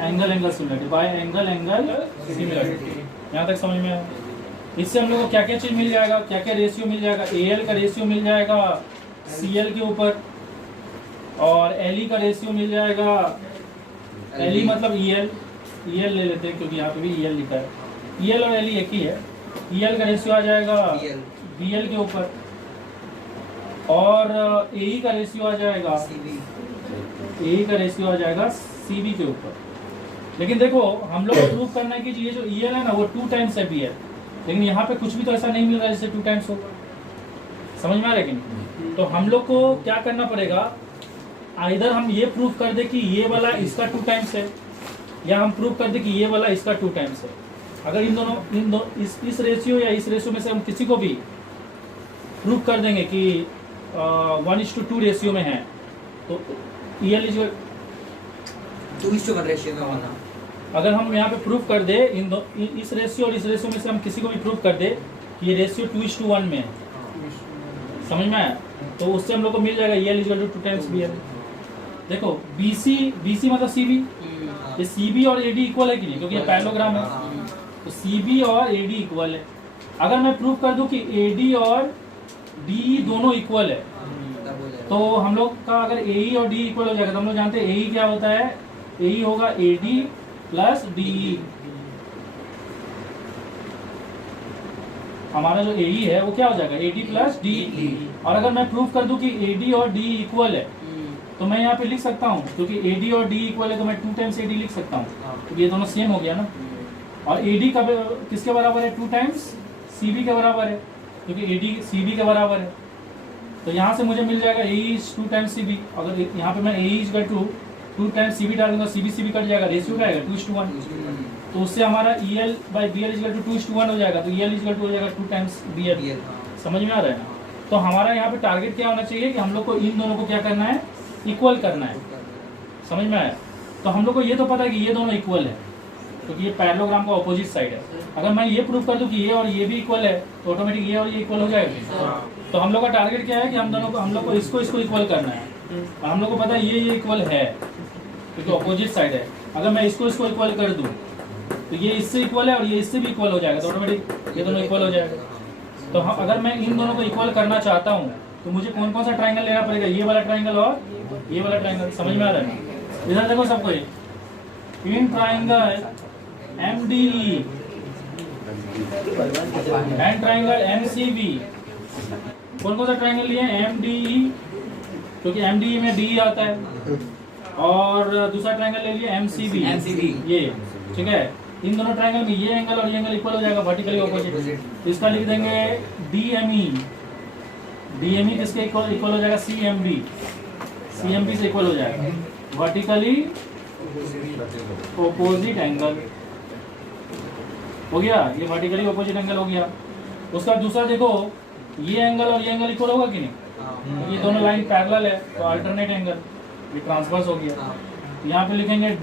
angle similarity bye angle similarity. यहाँ तक समझ में आया। इससे हम लोग को क्या क्या चीज मिल जाएगा, क्या क्या रेशियो मिल जाएगा, AL का रेशियो मिल जाएगा CL के ऊपर और LE का रेशियो मिल जाएगा, LE मतलब EL ले लेते हैं क्योंकि यहाँ पे भी EL लिखा है, EL और LE एक ही है। EL का रेशियो आ जाएगा BL के ऊपर और AE का रेशियो आ जाएगा, AE का रेशियो आ जाएगा CV के ऊपर। लेकिन देखो हम लोग को प्रूव करना है कि ये जो EL है ना वो 2 टाइम्स है BL, लेकिन यहाँ पे कुछ भी तो ऐसा नहीं मिल रहा है जिससे 2 टाइम्स होगा। समझ में आ रहा है कि नहीं? तो हम लोग को क्या करना पड़ेगा, आइदर हम ये प्रूव कर दे कि ये वाला इसका 2 टाइम्स है, या हम प्रूव कर दे कि ये वाला इसका 2 टाइम्स है। अगर इस रेशियो या इस रेशियो में से हम किसी को भी प्रूव कर देंगे कि 1:2 रेशियो में है, तो EL इज 2:1 रेशियो में होना। अगर हम यहाँ पे प्रूव कर दे इस रेशियो और इस रेशियो में से हम किसी को भी प्रूव कर दे कि ये रेशियो 2:1 में है, समझ में आया, तो उससे हम लोग को मिल जाएगा EL इज 2 टाइम्स BL। देखो BC मतलब CV, ये CB और AD इक्वल है कि नहीं, क्योंकि ये पैरेललोग्राम है, तो CB और AD इक्वल है। अगर मैं प्रूव कर दूं कि AD और DE दोनों इक्वल है, तो हम लोग का अगर AE और DE इक्वल हो जाएगा, तो हम लोग जानते हैं AE क्या होता है, AE होगा AD प्लस DE। हमारा जो AE है वो क्या हो जाएगा, AD प्लस DE। और अगर मैं प्रूव कर दूं कि AD और DE इक्वल है, तो मैं यहाँ पे लिख सकता हूँ, क्योंकि AD और DE इक्वल है तो मैं 2 टाइम्स AD लिख सकता हूँ, क्योंकि ये दोनों सेम हो गया ना। और AD का किसके बराबर है, 2 टाइम्स CB के बराबर है, क्योंकि AD CB के बराबर है। तो यहाँ से मुझे मिल जाएगा AE इज 2 टाइम्स CB। अगर यहाँ पे मैं AE इज 2 टाइम्स CB डालूंगा, CB कट जाएगा, रेशियो क्या आएगा 2:1, तो उससे हमारा EL बाई BL इज 2:1 हो जाएगा, तो EL इज हो जाएगा 2 टाइम्स BL। समझ में आ रहा है ना? तो हमारा यहाँ पे टारगेट क्या होना चाहिए कि हम लोग को इन दोनों को क्या करना है, इक्वल करना है। समझ में आया? तो हम लोग को ये तो पता है कि ये दोनों इक्वल है, क्योंकि ये पैरेललोग्राम का ऑपोजिट साइड है। अगर मैं ये प्रूव कर दूं कि ये और ये भी इक्वल है, तो ऑटोमेटिक ये और ये इक्वल हो जाएगा। तो हम लोग का टारगेट क्या है कि हम लोग को इसको इक्वल करना है, और हम लोग को पता है ये इक्वल है, क्योंकि ऑपोजिट साइड है। अगर मैं इसको इक्वल कर दूं, तो ये इससे इक्वल है और ये इससे भी इक्वल हो जाएगा, तो ऑटोमेटिक ये दोनों इक्वल हो जाएगा। तो अगर मैं इन दोनों को इक्वल करना चाहता हूँ, तो मुझे कौन कौन सा ट्राइंगल लेना पड़ेगा, ये वाला ट्राइंगल और ये वाला ट्राइंगल। समझ में आ रहा है? इधर देखो सबको, in triangle MDE and triangle MCB, कौन कौन सा ट्राइंगल लिए, MDE, क्योंकि MDE में DE आता है, और दूसरा ट्राइंगल ले लिया MCB, ये ठीक है। इन दोनों ट्राइंगल में ये एंगल और ये एंगल इक्वल हो जाएगा, वर्टिकली ऑपोजिट। इसका लिख देंगे DME किसके इक्वल हो जाएगा, CMB से इक्वल हो जाएगा, वर्टिकली ऑपोजिट एंगल हो गया, ये वर्टिकली ऑपोजिट एंगल हो गया। उसका दूसरा देखो, ये एंगल और ये एंगल इक्वल होगा कि नहीं, ये दोनों लाइन पैरेलल है, तो अल्टरनेट एंगल, ये ट्रांसवर्स हो गया। यहाँ पे लिखेंगे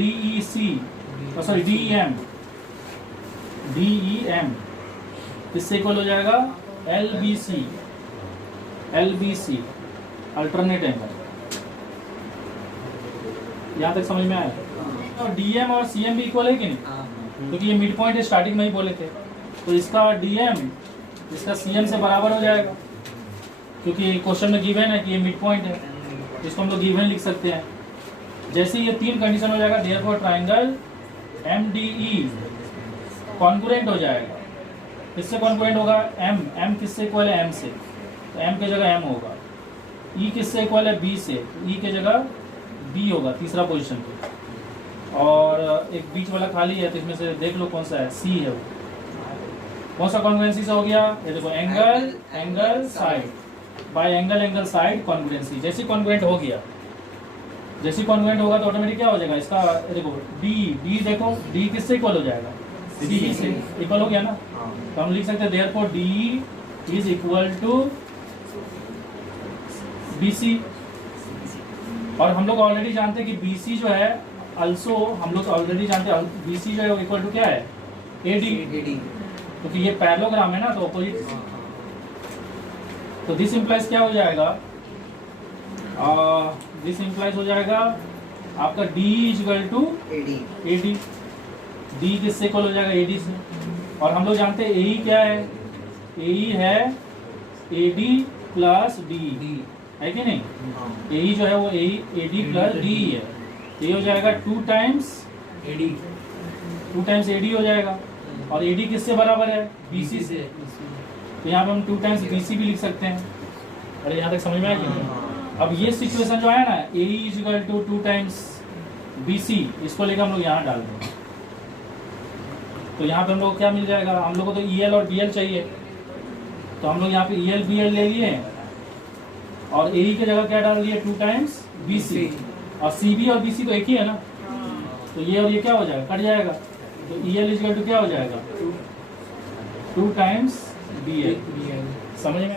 DEM किससे इक्वल हो जाएगा, LBC अल्टरनेट एंगल। यहाँ तक समझ में आया? और DM और CMB इक्वल है कि नहीं, क्योंकि ये मिड पॉइंट है, स्टार्टिंग में ही बोले थे, तो इसका DM इसका CM से बराबर हो जाएगा, क्योंकि क्वेश्चन में गिवन है कि ये मिड पॉइंट है, इसको हम लोग गिवन लिख सकते हैं। जैसे ये 3 कंडीशन हो जाएगा, देयरफॉर ट्राइंगल MDE कॉन्ग्रुएंट हो जाएगा। किससे कॉन्ग्रुएंट होगा, M किससे इक्वल है, M से, तो M की जगह M होगा। E किससे इक्वल है, B से, तो E की जगह B होगा, तीसरा पोजीशन पे। और एक बीच वाला खाली है, तो इसमें से देख लो कौन सा है, C है वो। कौन सा कॉन्ग्रुएंसी से हो गया, ये देखो angle side by angle side congruency. जैसे कॉन्ग्रुएंट हो गया, जैसे कॉन्ग्रुएंट होगा तो ऑटोमेटिक क्या हो जाएगा, इसका देखो D देखो, D किससे इक्वल हो जाएगा, CB से इक्वल हो गया ना। तो हम लिख सकते हैं therefore DE is equal to BC। और हम लोग ऑलरेडी जानते हैं कि BC जो है अल्सो, हम लोग ऑलरेडी जानते हैं BC जो है वो इक्वल टू क्या है, AD, क्योंकि ये पैरेललोग्राम है ना, तो ऑपोजिट। तो दिस इंप्लाइज क्या हो जाएगा, दिस इंप्लाइज हो जाएगा आपका DE is equal to AD। D किससे इक्वल हो जाएगा, AD से। और हम लोग जानते हैं AE क्या है, AE है AD प्लस DE, है कि नहीं। AE जो है वो AD प्लस DE है, ये हो जाएगा 2 टाइम्स AD हो जाएगा। और AD किससे बराबर है, BC से, तो यहाँ पे हम 2 टाइम्स BC भी लिख सकते हैं। अरे यहाँ तक समझ में आएगी? अब ये सिचुएशन जो है ना, A is equal to 2 times BC, इसको लेकर हम लोग यहाँ डाल देंगे। तो यहाँ पे हम लोग को क्या मिल जाएगा? हम लोग को तो EL और BL चाहिए, तो हम लोग यहाँ पे EL BL ले लिए और AE की जगह क्या डाल दिए? 2 टाइम्स BC, और CB और BC तो एक ही है ना, तो ये और ये क्या हो जाएगा? कट जाएगा। तो EL इज इक्वल टू क्या हो जाएगा? 2 टाइम्स BL। समझ में